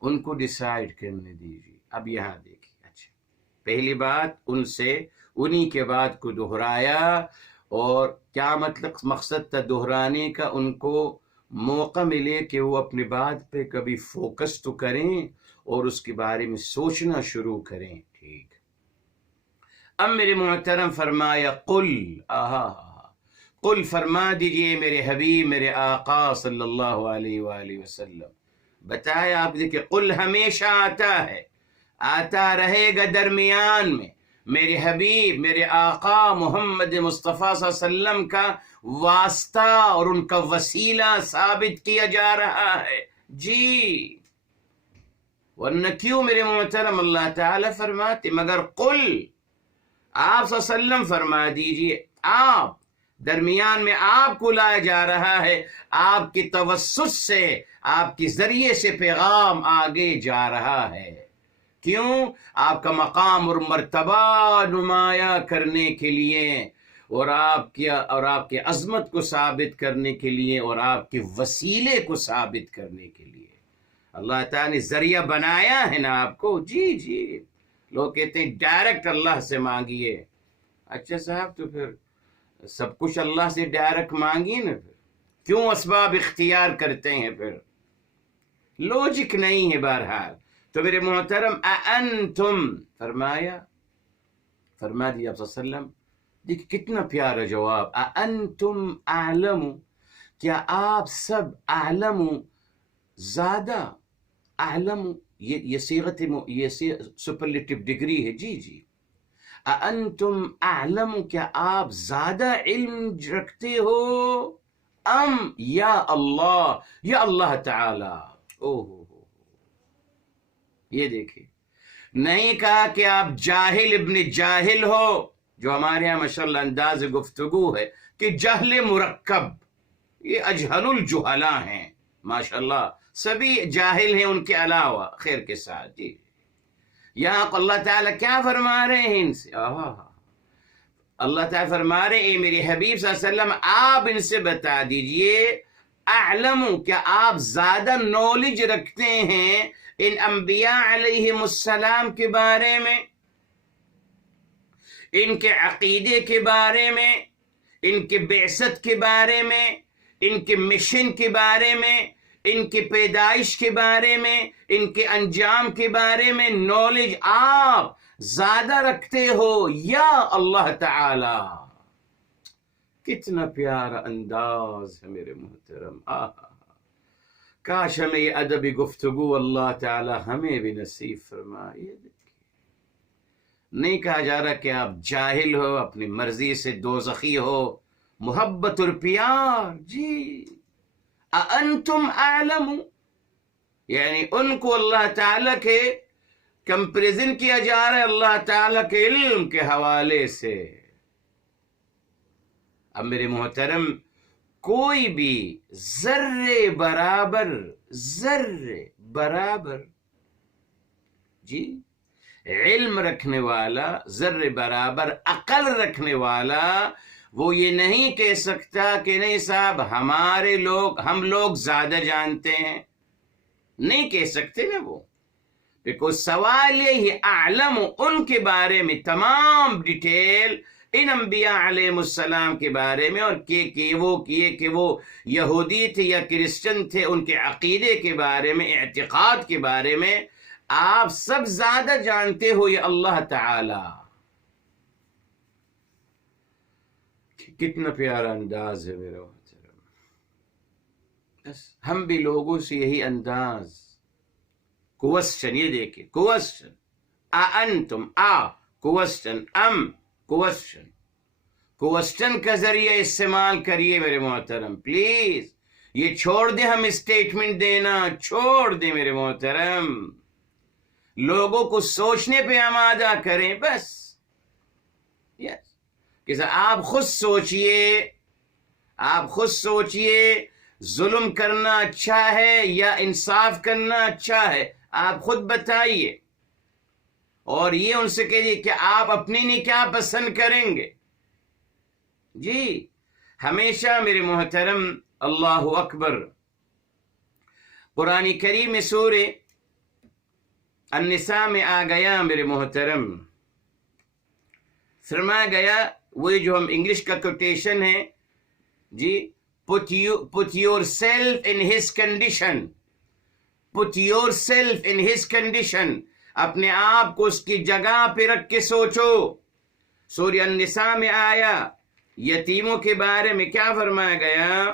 ان کو ڈیسائیڈ کرنے دیجیے۔ اب یہاں دیکھیے، اچھا پہلی بات ان سے انہی کے بات کو دہرایا، اور کیا مقصد تھا دہرانے کا، ان کو موقع ملے کہ وہ اپنی بات پہ کبھی فوکس تو کریں اور اس کے بارے میں سوچنا شروع کریں، ٹھیک۔ اب میرے محترم فرمایا قل، قل فرما دیجئے میرے حبیب، میرے آقا صلی اللہ علیہ وآلہ وسلم، بتایا آپ دیکھیں، قل ہمیشہ آتا ہے، آتا رہے گا درمیان میں، میرے حبیب میرے آقا محمد مصطفیٰ صلی اللہ علیہ وسلم کا واسطہ اور ان کا وسیلہ ثابت کیا جا رہا ہے جی، ورنہ کیوں میرے محترم اللہ تعالیٰ فرماتے، مگر قل آپ صلی اللہ علیہ وسلم فرما دیجئے، آپ درمیان میں آپ کو لایا جا رہا ہے، آپ کے توسط سے، آپ کے ذریعے سے پیغام آگے جا رہا ہے، کیوں؟ آپ کا مقام اور مرتبہ نمایاں کرنے کے لیے، اور آپ کے عظمت کو ثابت کرنے کے لیے، اور آپ کے وسیلے کو ثابت کرنے کے لیے اللہ تعالیٰ نے ذریعہ بنایا ہے نا آپ کو، جی جی۔ لوگ کہتے ہیں ڈائریکٹ اللہ سے مانگیے، اچھا صاحب تو پھر سب کچھ اللہ سے ڈائریکٹ مانگیے نا، پھر کیوں اسباب اختیار کرتے ہیں؟ پھر لوجک نہیں ہے بہرحال۔ تو میرے محترم اَأَنْتُمْ فرمایا، فرما دیا آپ صلی اللہ علیہ وسلم، دیکھ کتنا پیارا جواب، اَأَنْتُمْ أَعْلَمُ، کیا آپ سب اعلم زیادہ، اعلم یہ صیغت یہ سپرلیٹو ڈگری ہے، جی جی، اَأَنْتُمْ أَعْلَمُ، کیا آپ زیادہ علم رکھتے ہو، ام یا اللہ، یا اللہ تعالی، یہ دیکھیں، نہیں کہا کہ آپ جاہل ابن جاہل ہو، جو ہمارے یہاں ماشاءاللہ انداز گفتگو ہے کہ جہل مرکب، یہ اجہل الجہلا ہیں، ماشاءاللہ سبھی جاہل ہیں ان کے علاوہ، خیر کے ساتھ جی۔ یہاں اللہ تعالیٰ کیا فرما رہے ہیں ان سے، اللہ تعالیٰ فرما رہے ہیں اے میرے حبیب صلی اللہ علیہ وسلم، آپ ان سے بتا دیجئے، اعلم، کیا آپ زیادہ نالج رکھتے ہیں ان انبیاء علیہم السلام کے بارے میں، ان کے عقیدے کے بارے میں، ان کے بعثت کے بارے میں، ان کے مشن کے بارے میں، ان کی پیدائش کے بارے میں، ان کے انجام کے بارے میں نالج آپ زیادہ رکھتے ہو یا اللہ تعالی. کتنا پیارا انداز ہے میرے محترم. کاش ہمیں یہ ادبی گفتگو اللہ تعالی ہمیں بھی نصیب فرمائے. نہیں کہا جا رہا کہ آپ جاہل ہو، اپنی مرضی سے دوزخی ہو. محبت اور پیار. جی اَأَنْتُمْ أَعْلَمُ، یعنی ان کو اللہ تعالیٰ کے کمپریزن کیا جا رہا ہے اللہ تعالیٰ کے علم کے حوالے سے. اب میرے محترم، کوئی بھی ذرے برابر جی علم رکھنے والا، ذرے برابر عقل رکھنے والا، وہ یہ نہیں کہہ سکتا کہ نہیں صاحب ہم لوگ زیادہ جانتے ہیں. نہیں کہہ سکتے نا وہ، بیکوز سوال یہی اعلم، ان کے بارے میں تمام ڈیٹیل ان انبیاء علیہ السلام کے بارے میں، اور کہ وہ یہودی تھے یا کرسچن تھے، ان کے عقیدے کے بارے میں، اعتقاد کے بارے میں آپ سب زیادہ جانتے ہو یہ اللہ تعالی. کتنا پیارا انداز ہے میرا محترم. بس ہم بھی لوگوں سے یہی انداز. کوسچن، یہ دیکھیں، کوسچن انتم، کوسچن ام، کوسچن کا ذریعہ استعمال کریے میرے محترم پلیز. یہ چھوڑ دیں ہم اسٹیٹمنٹ دینا، چھوڑ دیں میرے محترم. لوگوں کو سوچنے پہ آمادہ کریں بس. یس، کہ آپ خود سوچئے ظلم کرنا اچھا ہے یا انصاف کرنا اچھا ہے، آپ خود بتائیے. اور یہ ان سے کہیے کہ آپ اپنی نہیں کیا پسند کریں گے. جی ہمیشہ میرے محترم، اللہ اکبر، قرآن کریم میں سورہ النساء میں آ گیا میرے محترم، فرمایا گیا، وہی جو ہم انگلش کا کوٹیشن ہے جی، put yourself in his condition، put yourself in his condition، اپنے آپ کو اس کی جگہ پہ رکھ کے سوچو. سورہ النساء میں آیا یتیموں کے بارے میں کیا فرمایا گیا؟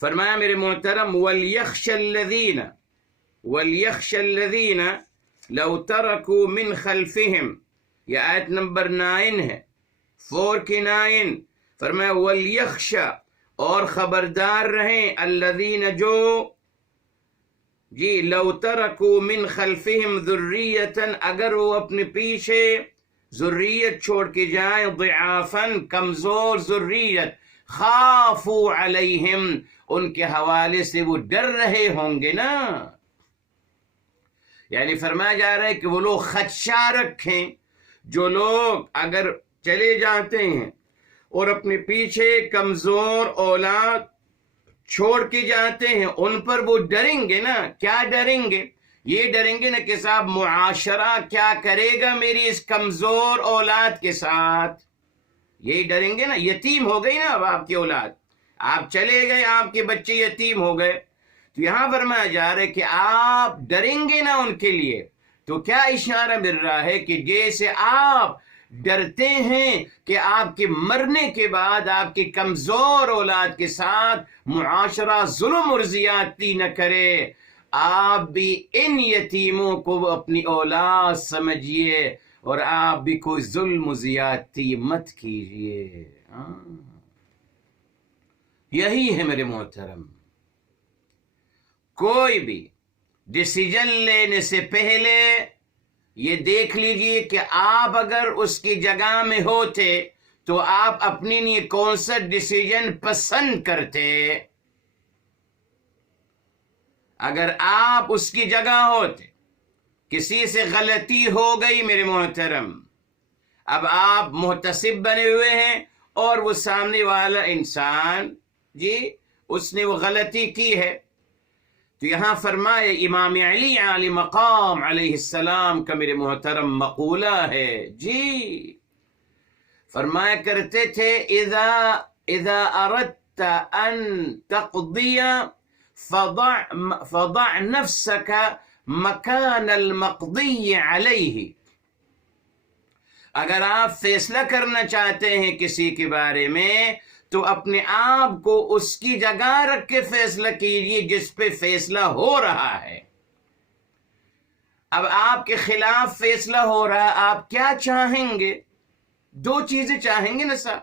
فرمایا میرے محترم، وَلْيَخْشَ الَّذِينَ لَوْ تَرَكُوا مِنْ خَلْفِهِمْ، یہ آیت نمبر 9 ہے، 4 کی 9. فرمایا وَلْيَخْشَ، اور خبردار رہیں، الَّذِينَ جو جی لَوْ تَرَكُوا مِنْ خَلْفِهِمْ ذُرِّيَّةً، اگر وہ اپنے پیچھے ذریت چھوڑ کے جائیں، ضعافاً کمزور ذریت، خافوا علیہم، ان کے حوالے سے وہ ڈر رہے ہوں گے نا. یعنی فرمایا جا رہا ہے کہ وہ لوگ خدشہ رکھیں، جو لوگ اگر چلے جاتے ہیں اور اپنے پیچھے کمزور اولاد چھوڑ کے جاتے ہیں، ان پر وہ ڈریں گے نا. کیا ڈریں گے؟ یہ ڈریں گے نا کہ صاحب معاشرہ کیا کرے گا میری اس کمزور اولاد کے ساتھ. یہی ڈریں گے نا. یتیم ہو گئی نا اب آپ کی اولاد، آپ چلے گئے، آپ کے بچے یتیم ہو گئے، تو یہاں فرمایا جا رہا ہے کہ آپ ڈریں گے نا ان کے لیے. تو کیا اشارہ مل رہا ہے کہ جیسے آپ ڈرتے ہیں کہ آپ کے مرنے کے بعد آپ کی کمزور اولاد کے ساتھ معاشرہ ظلم اور زیادتی نہ کرے، آپ بھی ان یتیموں کو اپنی اولاد سمجھیے، اور آپ بھی کوئی ظلم و زیادتی مت کیجیے. یہی ہے میرے محترم. کوئی بھی ڈیسیجن لینے سے پہلے یہ دیکھ لیجئے کہ آپ اگر اس کی جگہ میں ہوتے تو آپ اپنے لیے کون سا ڈیسیجن پسند کرتے. اگر آپ اس کی جگہ ہوتے، کسی سے غلطی ہو گئی میرے محترم، اب آپ محتسب بنے ہوئے ہیں اور وہ سامنے والا انسان جی اس نے وہ غلطی کی ہے، تو یہاں فرمائے امام علی علی مقام علیہ السلام کا میرے محترم مقولہ ہے جی، فرمایا کرتے تھے اذا اردت ان تقضی فضع نفسك مکان المقضی علیہ. اگر آپ فیصلہ کرنا چاہتے ہیں کسی کے بارے میں تو اپنے آپ کو اس کی جگہ رکھ کے فیصلہ کیجیے جس پہ فیصلہ ہو رہا ہے۔ اب آپ کے خلاف فیصلہ ہو رہا ہے، آپ کیا چاہیں گے؟ دو چیزیں چاہیں گے نا صاحب۔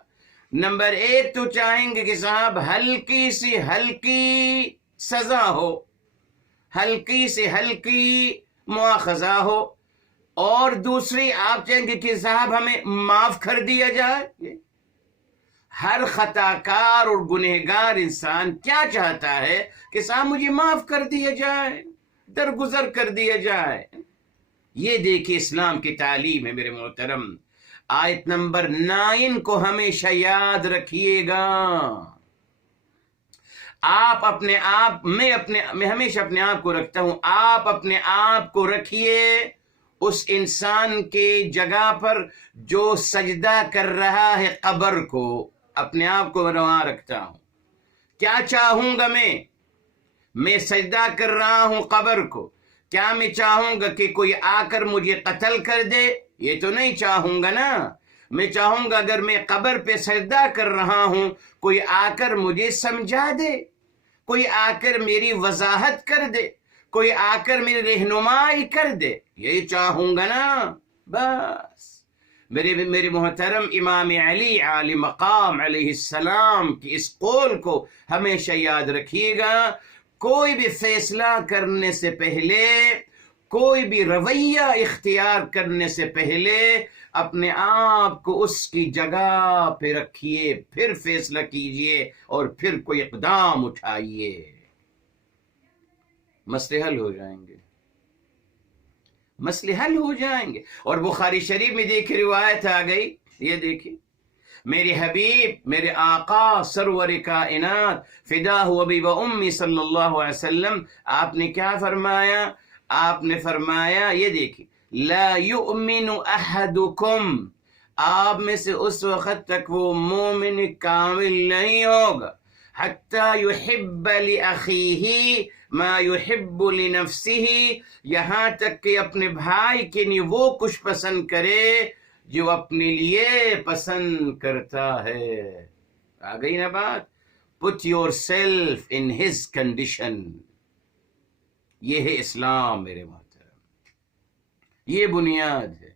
نمبر ایک تو چاہیں گے کہ صاحب ہلکی سی ہلکی سزا ہو، ہلکی سے ہلکی مواخذہ ہو، اور دوسری آپ چاہیں گے کہ صاحب ہمیں معاف کر دیا جائے۔ ہر خطا کار اور گنہگار انسان کیا چاہتا ہے کہ صاحب مجھے معاف کر دیا جائے، درگزر کر دیا جائے۔ یہ دیکھیے اسلام کی تعلیم ہے میرے محترم۔ آیت نمبر 9 کو ہمیشہ یاد رکھیے گا۔ آپ اپنے آپ، میں ہمیشہ اپنے آپ کو رکھتا ہوں، آپ اپنے آپ کو رکھیے اس انسان کے جگہ پر جو سجدہ کر رہا ہے قبر کو۔ اپنے آپ کو وہاں رکھتا ہوں۔ کیا چاہوں گا میں سجدہ کر رہا ہوں قبر کو، کیا میں چاہوں گا کہ کوئی آ کر مجھے قتل کر دے؟ یہ تو نہیں چاہوں گا نا۔ میں چاہوں گا اگر میں قبر پہ سجدہ کر رہا ہوں کوئی آ کر مجھے سمجھا دے، کوئی آ کر میری وضاحت کر دے، کوئی آ کر میری رہنمائی کر دے، یہی چاہوں گا نا بس۔ میرے محترم امام علی عالی مقام علیہ السلام کی اس قول کو ہمیشہ یاد رکھیے گا۔ کوئی بھی فیصلہ کرنے سے پہلے، کوئی بھی رویہ اختیار کرنے سے پہلے اپنے آپ کو اس کی جگہ پہ رکھیے، پھر فیصلہ کیجئے اور پھر کوئی اقدام اٹھائیے، مسئلے حل ہو جائیں گے، مسئلے حل ہو جائیں گے۔ اور بخاری شریف میں دیکھیں روایت آ گئی، یہ دیکھیں، میرے حبیب، میرے آقا سرور کائنات فدا ہو ابی و امی صلی اللہ علیہ وسلم، آپ نے کیا فرمایا؟ آپ نے فرمایا، یہ دیکھیں، لا یؤمن احدکم، آپ میں سے اس وقت تک وہ مومن کامل نہیں ہوگا حتی یحب لأخیہ ما یحب لنفسہ، یہاں تک کہ اپنے بھائی کے لیے وہ کچھ پسند کرے جو اپنے لیے پسند کرتا ہے۔ آ گئی نا بات؟ put yourself in his condition۔ یہ ہے اسلام میرے محترم، یہ بنیاد ہے،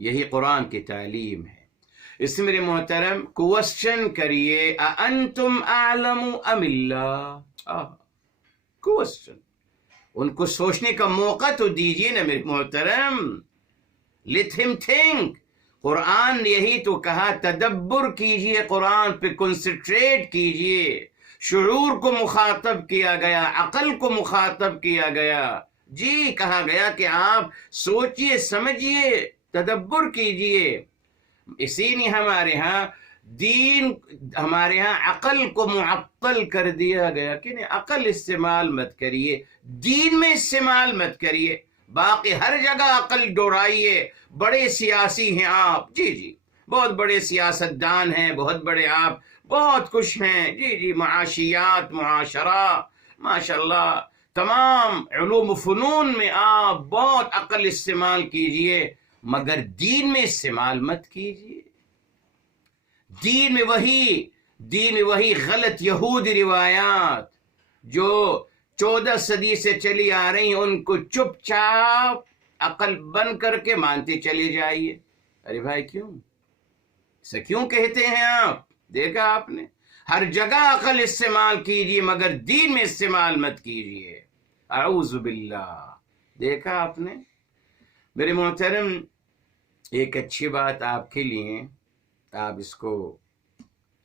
یہی قرآن کی تعلیم ہے۔ اس میرے محترم کوشچن کریے، اَأَنْتُمْ أَعْلَمُ أَمِ اللَّهِ، کوشچن، ان کو سوچنے کا موقع تو دیجیے نا میرے محترم۔ let him think۔ قرآن نے یہی تو کہا، تدبر کیجئے، قرآن پہ کنسنٹریٹ کیجئے۔ شعور کو مخاطب کیا گیا، عقل کو مخاطب کیا گیا، جی کہا گیا کہ آپ سوچئے، سمجھئے، تدبر کیجئے۔ اسی لیے ہمارے ہاں دین، ہمارے ہاں عقل کو معطل کر دیا گیا کہ نہیں، عقل استعمال مت کریے، دین میں استعمال مت کریے، باقی ہر جگہ عقل دوڑائیے۔ بڑے سیاسی ہیں آپ، جی جی بہت بڑے سیاست دان ہیں، بہت بڑے آپ، بہت کچھ ہیں، جی جی معاشیات، معاشرہ، ماشاءاللہ تمام علوم و فنون میں آپ بہت عقل استعمال کیجئے، مگر دین میں استعمال مت کیجئے۔ دین میں وہی غلط یہودی روایات جو 14 صدی سے چلی آ رہی ہیں، ان کو چپ چاپ عقل بن کر کے مانتے چلے جائیے۔ ارے بھائی کیوں اسے کیوں کہتے ہیں آپ؟ دیکھا آپ نے، ہر جگہ عقل استعمال کیجئے مگر دین میں استعمال مت کیجئے، اعوذ باللہ۔ دیکھا آپ نے میرے محترم، ایک اچھی بات آپ کے لیے، آپ اس کو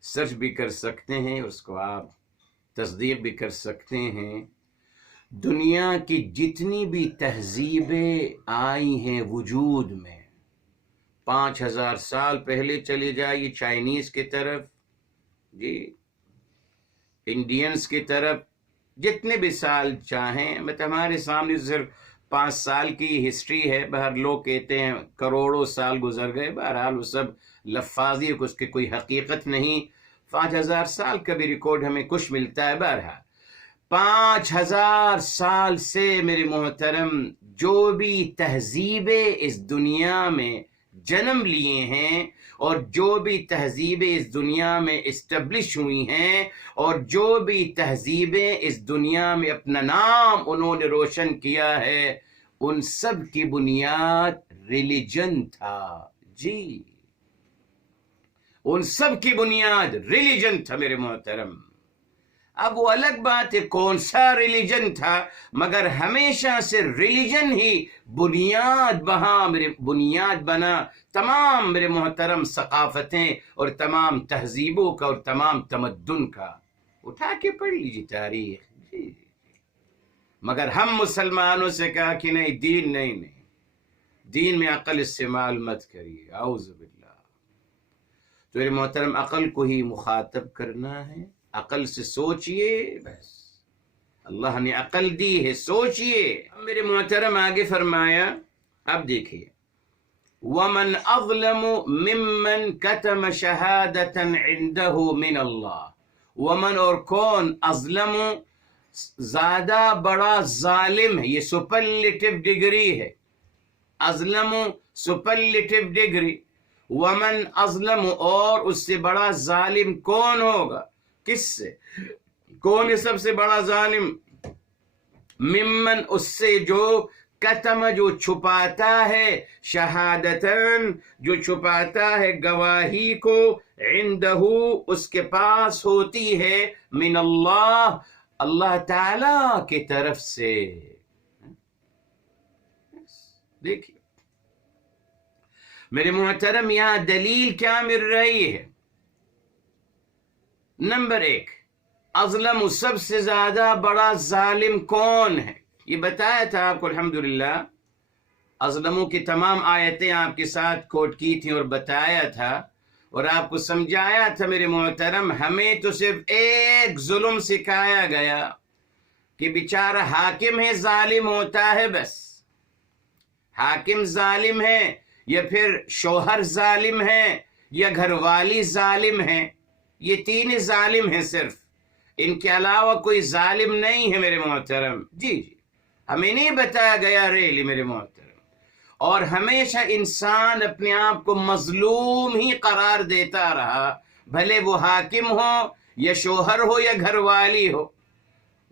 سرچ بھی کر سکتے ہیں، اس کو آپ تصدیق بھی کر سکتے ہیں۔ دنیا کی جتنی بھی تہذیبیں آئی ہیں وجود میں، 5000 سال پہلے چلے جائیے چائنیز کی طرف، جی انڈینز کی طرف، جتنے بھی سال چاہیں، ہمارے سامنے صرف 5 سال کی ہسٹری ہے، بہر لوگ کہتے ہیں کروڑوں سال گزر گئے، بہرحال وہ سب لفاظی، اس کی کوئی حقیقت نہیں۔ 5000 سال کا بھی ریکارڈ ہمیں کچھ ملتا ہے، بہرحال 5000 سال سے میرے محترم جو بھی تہذیبیں اس دنیا میں جنم لیے ہیں اور جو بھی تہذیبیں اس دنیا میں اسٹیبلش ہوئی ہیں اور جو بھی تہذیبیں اس دنیا میں اپنا نام انہوں نے روشن کیا ہے، ان سب کی بنیاد ریلیجن تھا. جی، ان سب کی بنیاد ریلیجن تھا میرے محترم. اب وہ الگ بات ہے کون سا ریلیجن تھا، مگر ہمیشہ سے ریلیجن ہی بنیاد بنا تمام میرے محترم ثقافتیں اور تمام تہذیبوں کا اور تمام تمدن کا. اٹھا کے پڑھ لیجیے تاریخ. جی، مگر ہم مسلمانوں سے کہا کہ نہیں، دین نہیں، دین میں عقل استعمال مت کریے. اعوذ باللہ. تو میرے محترم عقل کو ہی مخاطب کرنا ہے، عقل سے سوچئے. بس اللہ نے عقل دی ہے، سوچئے. میرے محترم آگے فرمایا، اب دیکھیے، وَمَنْ أَظْلَمُ مِمَّنْ كَتَمَ شَهَادَةً عِنْدَهُ مِنَ اللَّهِ. ومن اور کون، اظلم زیادہ بڑا ظالم ہے. یہ سپرلیٹو ڈگری ہے. اظلم سپرلیٹو ڈگری. ومن اظلم، اور اس سے بڑا ظالم کون ہوگا؟ کس سے؟ کون ہے سب سے بڑا ظالم؟ ممن، اس سے جو کتم، جو چھپاتا ہے، شہادتن، جو چھپاتا ہے گواہی کو، عندہ، اس کے پاس ہوتی ہے، من اللہ، اللہ تعالی کی طرف سے. دیکھیے میرے محترم، یہاں دلیل کیا مل رہی ہے؟ نمبر 1، اظلم، سب سے زیادہ بڑا ظالم کون ہے؟ یہ بتایا تھا آپ کو الحمدللہ. اظلموں کی تمام آیتیں آپ کے ساتھ کوٹ کی تھیں اور بتایا تھا اور آپ کو سمجھایا تھا میرے محترم. ہمیں تو صرف ایک ظلم سکھایا گیا کہ بیچارہ حاکم ہے، ظالم ہوتا ہے. بس حاکم ظالم ہے، یا پھر شوہر ظالم ہے، یا گھر والی ظالم ہے. یہ 3 ظالم ہیں صرف، ان کے علاوہ کوئی ظالم نہیں ہے میرے محترم. جی، ہمیں نہیں بتایا گیا ریلی میرے محترم. اور ہمیشہ انسان اپنے آپ کو مظلوم ہی قرار دیتا رہا، بھلے وہ حاکم ہو یا شوہر ہو یا گھر والی ہو.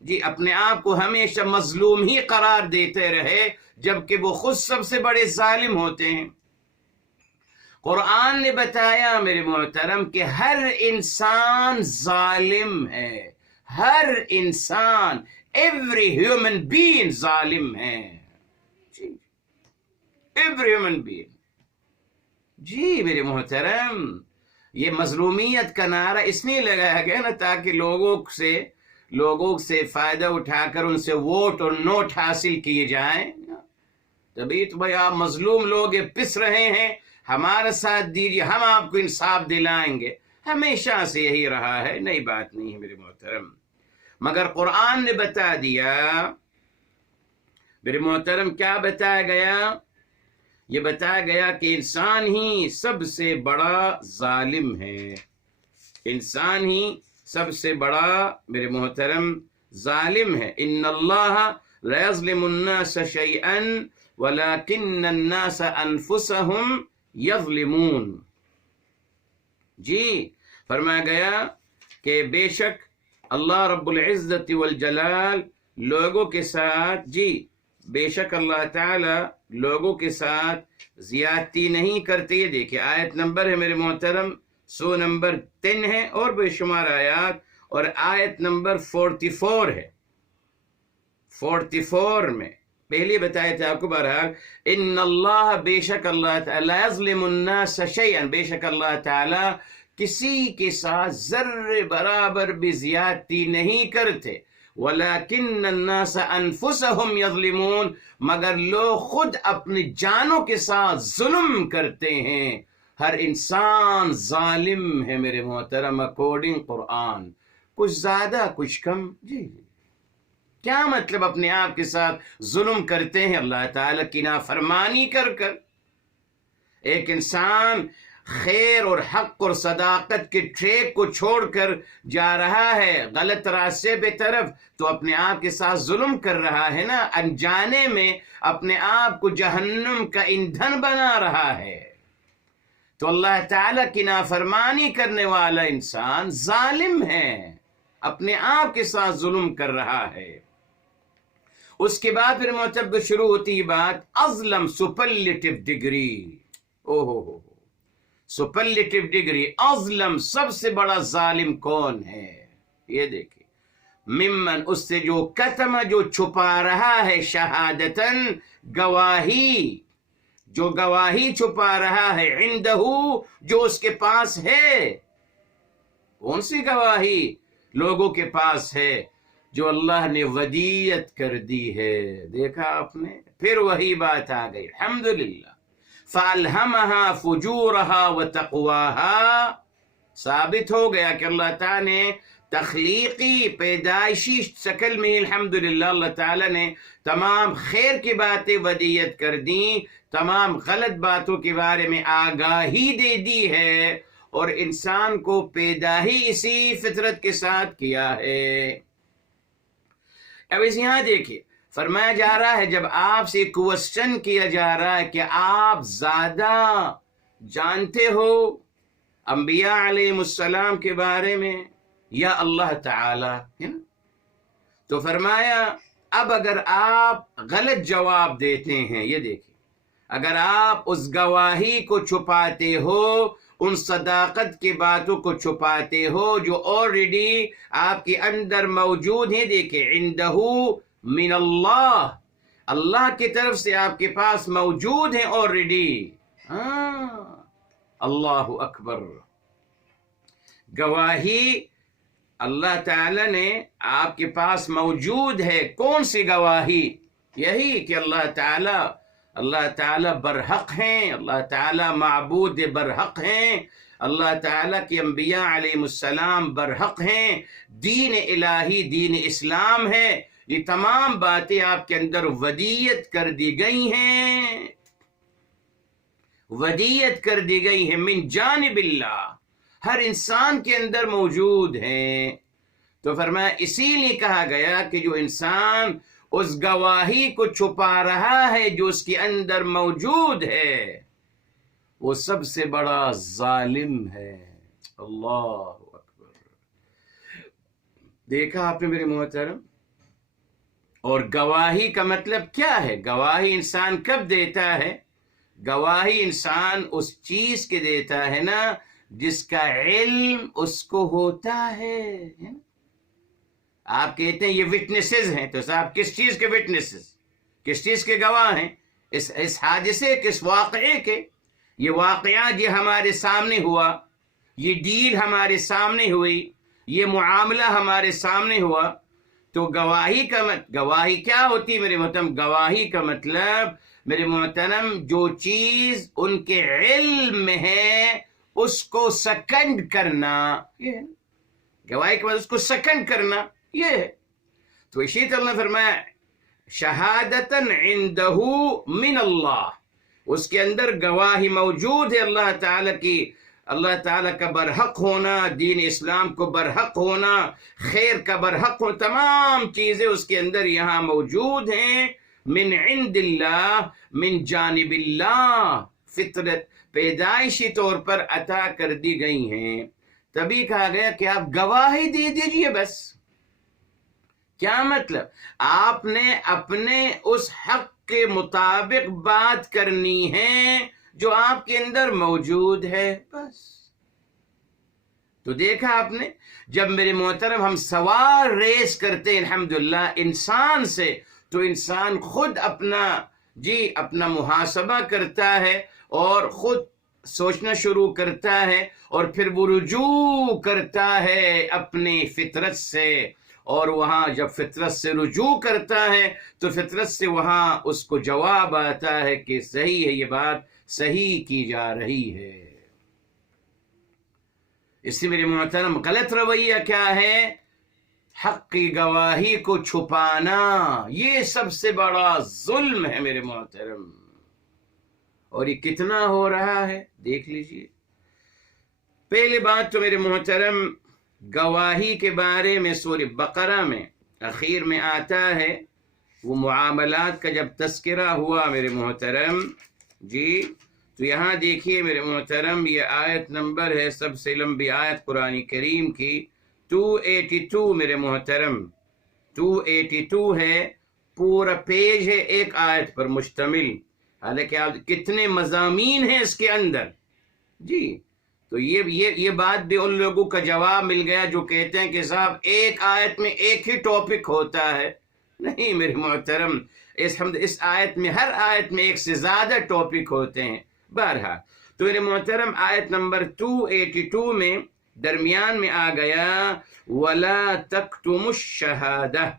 جی، اپنے آپ کو ہمیشہ مظلوم ہی قرار دیتے رہے، جبکہ وہ خود سب سے بڑے ظالم ہوتے ہیں. قرآن نے بتایا میرے محترم کہ ہر انسان ظالم ہے. ہر انسان، ایوری ہیومن بینگ ظالم ہے. جی، ایوری ہیومن بینگ. جی میرے محترم، یہ مظلومیت کا نعرہ اس لیے لگایا گیا نا تاکہ لوگوں سے فائدہ اٹھا کر ان سے ووٹ اور نوٹ حاصل کیے جائیں. تبھی تو بھائی آپ مظلوم لوگ پس رہے ہیں، ہمارا ساتھ دیجیے، ہم آپ کو انصاف دلائیں گے. ہمیشہ سے یہی رہا ہے، نئی بات نہیں ہے میرے محترم. مگر قرآن نے بتا دیا میرے محترم. کیا بتایا گیا؟ یہ بتایا گیا کہ انسان ہی سب سے بڑا ظالم ہے. انسان ہی سب سے بڑا میرے محترم ظالم ہے. ان اللہ لا یظلم الناس شیئا ولکن الناس انفسهم یظلمون. جی، فرمایا گیا کہ بے شک اللہ رب العزت والجلال لوگوں کے ساتھ، جی بے شک اللہ تعالی لوگوں کے ساتھ زیادتی نہیں کرتے. یہ دیکھیں آیت نمبر ہے میرے محترم، سو نمبر 3 ہے اور بے شمار آیات، اور آیت نمبر 44 ہے. 44 میں پہلے بتایا تھا آپ کو. بہرحال ان اللہ، بے شک اللہ تعالی، یظلم الناس شیئا، بے شک اللہ تعالی کسی کے ساتھ ذرے برابر بھی زیادتی نہیں کرتے. وَلَكِنَّ النَّاسَ أَنفُسَهُمْ يَظْلِمُونَ، مگر لوگ خود اپنی جانوں کے ساتھ ظلم کرتے ہیں. ہر انسان ظالم ہے میرے محترم اکارڈنگ قرآن، کچھ زیادہ کچھ کم. جی، کیا مطلب اپنے آپ کے ساتھ ظلم کرتے ہیں اللہ تعالیٰ کی نافرمانی کر کر. ایک انسان خیر اور حق اور صداقت کے ٹریک کو چھوڑ کر جا رہا ہے غلط راستے پہ طرف، تو اپنے آپ کے ساتھ ظلم کر رہا ہے نا. انجانے میں اپنے آپ کو جہنم کا ایندھن بنا رہا ہے. تو اللہ تعالیٰ کی نافرمانی کرنے والا انسان ظالم ہے، اپنے آپ کے ساتھ ظلم کر رہا ہے۔ اس کے بعد پھر معتبر شروع ہوتی ہے بات اظلم سپرلیٹو ڈگری، ہو سپرلیٹو ڈگری، اظلم سب سے بڑا ظالم کون ہے؟ یہ دیکھیں، ممن اس سے جو کتم جو چھپا رہا ہے، شہادتن گواہی، جو گواہی چھپا رہا ہے، عندہ جو اس کے پاس ہے۔ کون سی گواہی لوگوں کے پاس ہے؟ جو اللہ نے ودیت کر دی ہے۔ دیکھا آپ نے، پھر وہی بات آ گئی، الحمدللہ فَأَلْهَمَهَا فُجُورَهَا وَتَقْوَاهَا۔ ثابت ہو گیا کہ اللہ تعالیٰ نے تخلیقی پیدائشی شکل میں الحمدللہ اللہ تعالیٰ نے تمام خیر کی باتیں ودیت کر دیں، تمام غلط باتوں کے بارے میں آگاہی دے دی ہے، اور انسان کو پیدا ہی اسی فطرت کے ساتھ کیا ہے۔ اب اس یہاں دیکھیے، فرمایا جا رہا ہے، جب آپ سے کوسچن کیا جا رہا ہے کہ آپ زیادہ جانتے ہو انبیاء علیہ السلام کے بارے میں یا اللہ تعالی، ہے نا؟ تو فرمایا اب اگر آپ غلط جواب دیتے ہیں، یہ دیکھیں، اگر آپ اس گواہی کو چھپاتے ہو، ان صداقت کی باتوں کو چھپاتے ہو جو آلریڈی آپ کے اندر موجود ہیں، دیکھیں، عندہ من اللہ، اللہ کی طرف سے آپ کے پاس موجود ہیں آلریڈی۔ اللہ اکبر، گواہی اللہ تعالی نے آپ کے پاس موجود ہے۔ کون سی گواہی؟ یہی کہ اللہ تعالیٰ برحق ہیں، اللہ تعالیٰ معبود برحق ہیں، اللہ تعالیٰ کے انبیاء علیہ السلام برحق ہیں، دین الہی دین اسلام ہے۔ یہ تمام باتیں آپ کے اندر ودیت کر دی گئی ہیں، ودیت کر دی گئی ہیں من جانب اللہ، ہر انسان کے اندر موجود ہیں۔ تو فرمایا اسی لیے کہا گیا کہ جو انسان اس گواہی کو چھپا رہا ہے جو اس کے اندر موجود ہے، وہ سب سے بڑا ظالم ہے۔ اللہ اکبر، دیکھا آپ نے میرے محترم؟ اور گواہی کا مطلب کیا ہے؟ گواہی انسان کب دیتا ہے؟ گواہی انسان اس چیز کے دیتا ہے نا جس کا علم اس کو ہوتا ہے۔ آپ کہتے ہیں یہ وٹنسز ہیں، تو صاحب کس چیز کے وٹنسز، کس چیز کے گواہ ہیں؟ اس حادثے کے، اس واقعے کے۔ یہ واقعہ یہ ہمارے سامنے ہوا، یہ ڈیل ہمارے سامنے ہوئی، یہ معاملہ ہمارے سامنے ہوا، تو گواہی کیا ہوتی ہے میرے محترم؟ گواہی کا مطلب میرے محترم جو چیز ان کے علم میں ہے اس کو سیکنڈ کرنا، یہ ہے گواہی کا مطلب، اس کو سیکنڈ کرنا، یہ ہے۔ تو اسی طرح فرمایا شہادتن عندہ من اللہ، اس کے اندر گواہی موجود ہے اللہ تعالیٰ کی، اللہ تعالیٰ کا برحق ہونا، دین اسلام کو برحق ہونا، خیر کا برحق ہونا، تمام چیزیں اس کے اندر یہاں موجود ہیں۔ من عند اللہ، من جانب اللہ، فطرت پیدائشی طور پر عطا کر دی گئی ہیں۔ تبھی کہا گیا کہ آپ گواہی دے دیجئے بس۔ کیا مطلب؟ آپ نے اپنے اس حق کے مطابق بات کرنی ہے جو آپ کے اندر موجود ہے، بس۔ تو دیکھا آپ نے، جب میرے محترم ہم سوال ریز کرتے ہیں الحمدللہ انسان سے، تو انسان خود اپنا محاسبہ کرتا ہے اور خود سوچنا شروع کرتا ہے، اور پھر وہ رجوع کرتا ہے اپنی فطرت سے، اور وہاں جب فطرت سے رجوع کرتا ہے تو فطرت سے وہاں اس کو جواب آتا ہے کہ صحیح ہے، یہ بات صحیح کی جا رہی ہے۔ اس سے میرے محترم غلط رویہ کیا ہے؟ حق کی گواہی کو چھپانا، یہ سب سے بڑا ظلم ہے میرے محترم۔ اور یہ کتنا ہو رہا ہے دیکھ لیجئے۔ پہلی بات تو میرے محترم گواہی کے بارے میں سورہ بقرہ میں اخیر میں آتا ہے، وہ معاملات کا جب تذکرہ ہوا میرے محترم جی، تو تو یہاں دیکھیے میرے محترم، یہ آیت نمبر ہے سب سے لمبی آیت قرآن کریم کی 282 میرے محترم، 282 ہے، پورا پیج ہے ایک آیت پر مشتمل، حالانکہ آپ کتنے مضامین ہیں اس کے اندر جی۔ تو یہ بات بھی ان لوگوں کا جواب مل گیا جو کہتے ہیں کہ صاحب ایک آیت میں ایک ہی ٹاپک ہوتا ہے۔ نہیں میرے محترم، اس آیت میں، ہر آیت میں ایک سے زیادہ ٹاپک ہوتے ہیں۔ بہرحال تو میرے محترم آیت نمبر 282 میں درمیان میں آ گیا وَلَا تَكْتُمُ الشَّهَادَةَ،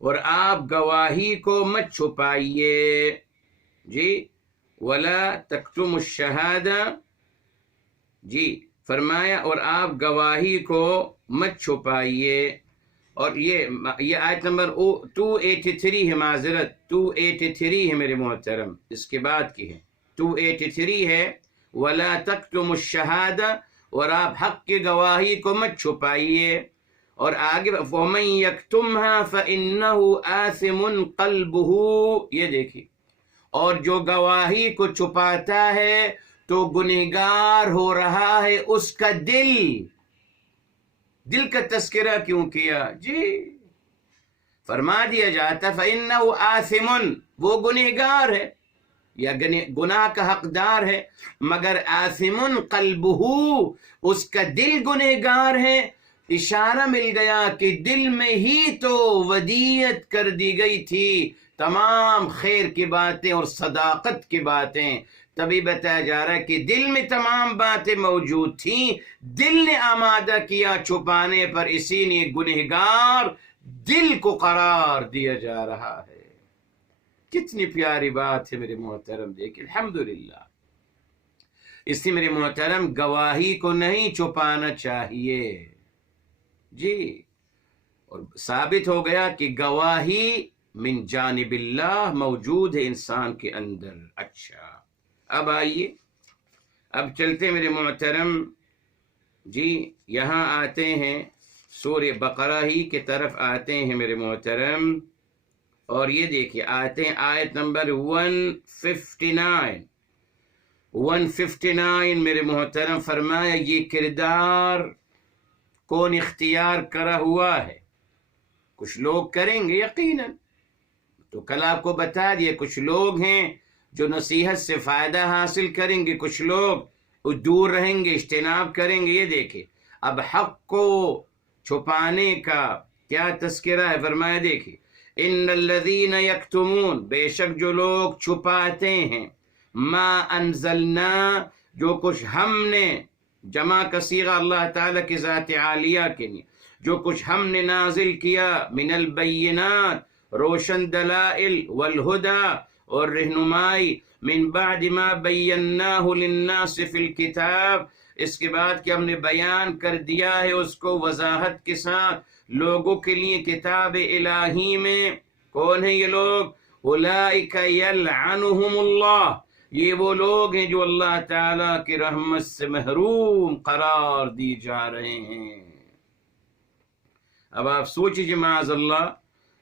اور آپ گواہی کو مت چھپائیے جی، وَلَا تَكْتُمُ الشَّهَادَةَ جی، فرمایا اور آپ گواہی کو مت چھپائیے۔ اور یہ آیت نمبر 283 ہے، معذرت 283 ہے میرے محترم، اس کے بعد کی ہے 283 ہے، وَلَا تَكْتُمُ الشَّهَادَةَ، اور آپ حق کی گواہی کو مت چھپائیے۔ اور آگے وَمَن يَكْتُمْهَا فَإِنَّهُ آثِمٌ قَلْبُهُ، یہ دیکھیے، اور جو گواہی کو چھپاتا ہے تو گنہگار ہو رہا ہے اس کا دل۔ دل کا تذکرہ کیوں کیا جی؟ فرما دیا جاتا فَإِنَّهُ آثِمٌ، وہ گنہگار ہے یا گناہ کا حقدار ہے، مگر آثِمٌ قلبہ، اس کا دل گنہگار ہے۔ اشارہ مل گیا کہ دل میں ہی تو ودیت کر دی گئی تھی تمام خیر کی باتیں اور صداقت کی باتیں، تبھی بتایا جا رہا ہے کہ دل میں تمام باتیں موجود تھیں، دل نے آمادہ کیا چھپانے پر، اسی نے گنہگار دل کو قرار دیا جا رہا ہے۔ کتنی پیاری بات ہے میرے محترم، دیکھیں الحمدللہ۔ اس لیے میرے محترم گواہی کو نہیں چھپانا چاہیے جی، اور ثابت ہو گیا کہ گواہی من جانب اللہ موجود ہے انسان کے اندر۔ اچھا اب آئیے، اب چلتے میرے محترم جی، یہاں آتے ہیں سورہ بقرہ ہی کی طرف آتے ہیں میرے محترم، اور یہ دیکھیے آتے ہیں آیت نمبر 159 میرے محترم، فرمایا یہ کردار کون اختیار کرا ہوا ہے؟ کچھ لوگ کریں گے یقیناً، تو کل آپ کو بتا دیا کچھ لوگ ہیں جو نصیحت سے فائدہ حاصل کریں گے، کچھ لوگ دور رہیں گے، اجتناب کریں گے۔ یہ دیکھیں اب حق کو چھپانے کا کیا تذکرہ ہے، فرمایا دیکھیں ان الذین یکتمون، بے شک جو لوگ چھپاتے ہیں، ما انزلنا، جو کچھ ہم نے، جمع کا صیغہ اللہ تعالیٰ کی ذات عالیہ کے لیے، جو کچھ ہم نے نازل کیا، من البینات، روشن دلائل، والہدی، اور رہنمائی، من بعد ما بیناہ للناس فی الکتاب، اس کے بعد کہ ہم نے بیان کر دیا ہے اس کو وضاحت کے ساتھ لوگوں کے لیے کتاب الہی میں۔ کون ہیں یہ لوگ؟ اولئک یلعنہم اللہ، یہ وہ لوگ ہیں جو اللہ تعالیٰ کی رحمت سے محروم قرار دی جا رہے ہیں۔ اب آپ سوچیے معاذ اللہ،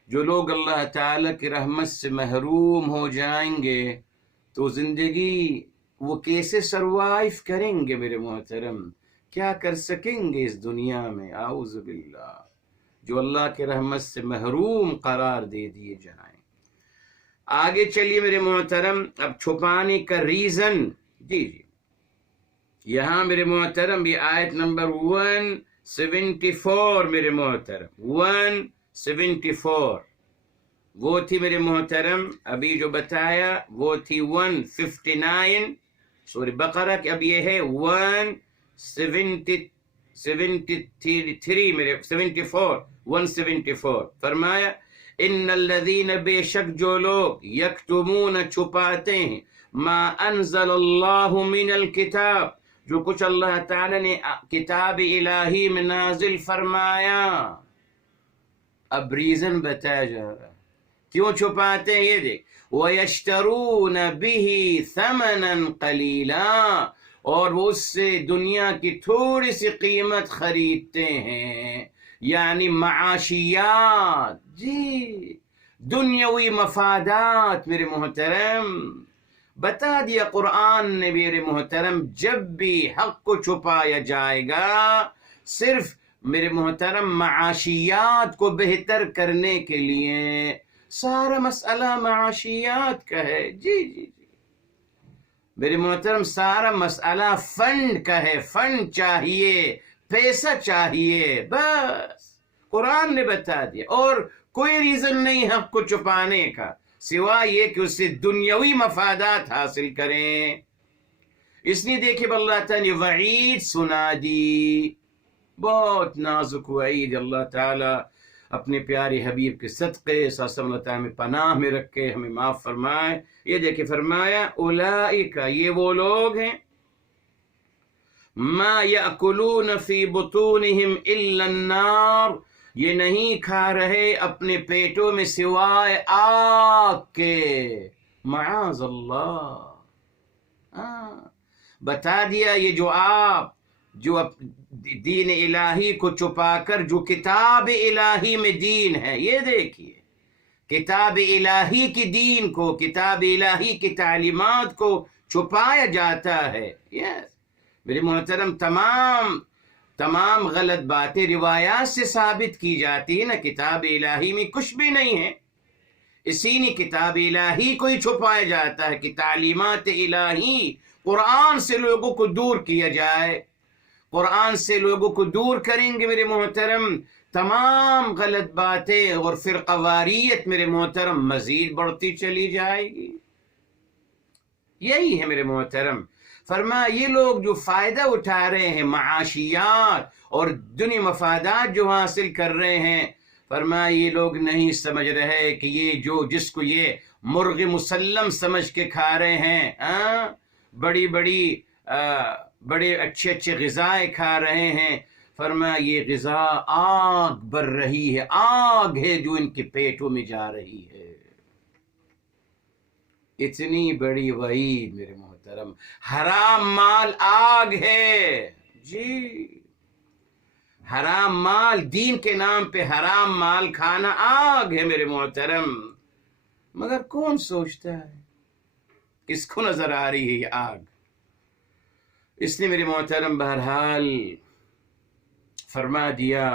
جو لوگ اللہ تعالیٰ کی رحمت سے محروم ہو جائیں گے تو زندگی وہ کیسے سروائیو کریں گے میرے محترم؟ کیا کر سکیں گے اس دنیا میں؟ اعوذ باللہ، جو اللہ کے رحمت سے محروم قرار دے دیے جائیں۔ آگے چلیے میرے محترم، اب چھپانے کا ریزن جی، یہاں میرے محترم یہ آیت نمبر 174 میرے محترم 174 وہ تھی میرے محترم، ابھی جو بتایا وہ تھی 159 سورہ بقرہ کی، اب یہ ہے 173 میرے 174 فرمایا ان الذین، بے شک جو لوگ، یکتمون چھپاتے ہیں، ما انزل اللہ من الکتاب، جو کچھ اللہ تعالی نے کتاب الہی میں نازل فرمایا۔ اب ریزن بتایا جا رہا ہے کیوں چھپاتے ہیں، یہ دیکھ وَيَشْتَرُونَ بِهِ ثَمَنًا قَلِيلًا، اور وہ اس سے دنیا کی تھوڑی سی قیمت خریدتے ہیں، یعنی معاشیات جی، دنیاوی مفادات میرے محترم، بتا دیا قرآن نے میرے محترم، جب بھی حق کو چھپایا جائے گا صرف میرے محترم معاشیات کو بہتر کرنے کے لیے، سارا مسئلہ معاشیات کا ہے، جی جی جی میرے محترم، سارا مسئلہ فنڈ کا ہے، فنڈ چاہیے، پیسہ چاہیے، بس قرآن نے بتا دیا، اور کوئی ریزن نہیں حق کو چھپانے کا سوائے یہ کہ اس سے دنیاوی مفادات حاصل کریں۔ اس لیے دیکھیں اللہ تعالیٰ نے وعید سنا دی، بہت نازک وعید، اللہ تعالیٰ اپنے پیارے حبیب کے صدقے صلی اللہ علیہ وسلم اللہ تعالیٰ میں پناہ میں رکھے، ہمیں معاف فرمائے۔ یہ دیکھیں فرمایا اولئک، یہ وہ لوگ ہیں، ما یأکلون فی بطونہم الا النار، یہ نہیں کھا رہے اپنے پیٹوں میں سوائے آگ کے، معاذ اللہ۔ بتا دیا یہ جو آپ جو دین الہی کو چھپا کر جو کتاب الہی میں دین ہے، یہ دیکھیے کتاب الہی کی دین کو، کتاب الہی کی تعلیمات کو چھپایا جاتا ہے۔ یس میرے محترم، تمام غلط باتیں روایات سے ثابت کی جاتی ہیں نا، کتاب الہی میں کچھ بھی نہیں ہے، اسی نے کتاب الہی کو ہی چھپایا جاتا ہے کہ تعلیمات الہی، قرآن سے لوگوں کو دور کیا جائے۔ قرآن سے لوگوں کو دور کریں گے میرے محترم، تمام غلط باتیں اور فرقہ واریت میرے محترم مزید بڑھتی چلی جائے گی۔ یہی ہے میرے محترم، فرمایا یہ لوگ جو فائدہ اٹھا رہے ہیں، معاشیات اور دنیا مفادات جو حاصل کر رہے ہیں، فرمایا یہ لوگ نہیں سمجھ رہے کہ یہ جس کو یہ مرغ مسلم سمجھ کے کھا رہے ہیں، بڑے اچھے غذائیں کھا رہے ہیں، فرمایا یہ غذا آگ بر رہی ہے، آگ ہے جو ان کے پیٹوں میں جا رہی ہے۔ اتنی بڑی وعید میرے محترم، حرام مال آگ ہے، جی حرام مال، دین کے نام پہ حرام مال کھانا آگ ہے میرے محترم، مگر کون سوچتا ہے، کس کو نظر آ رہی ہے یہ آگ؟ اس نے میرے محترم بہرحال فرما دیا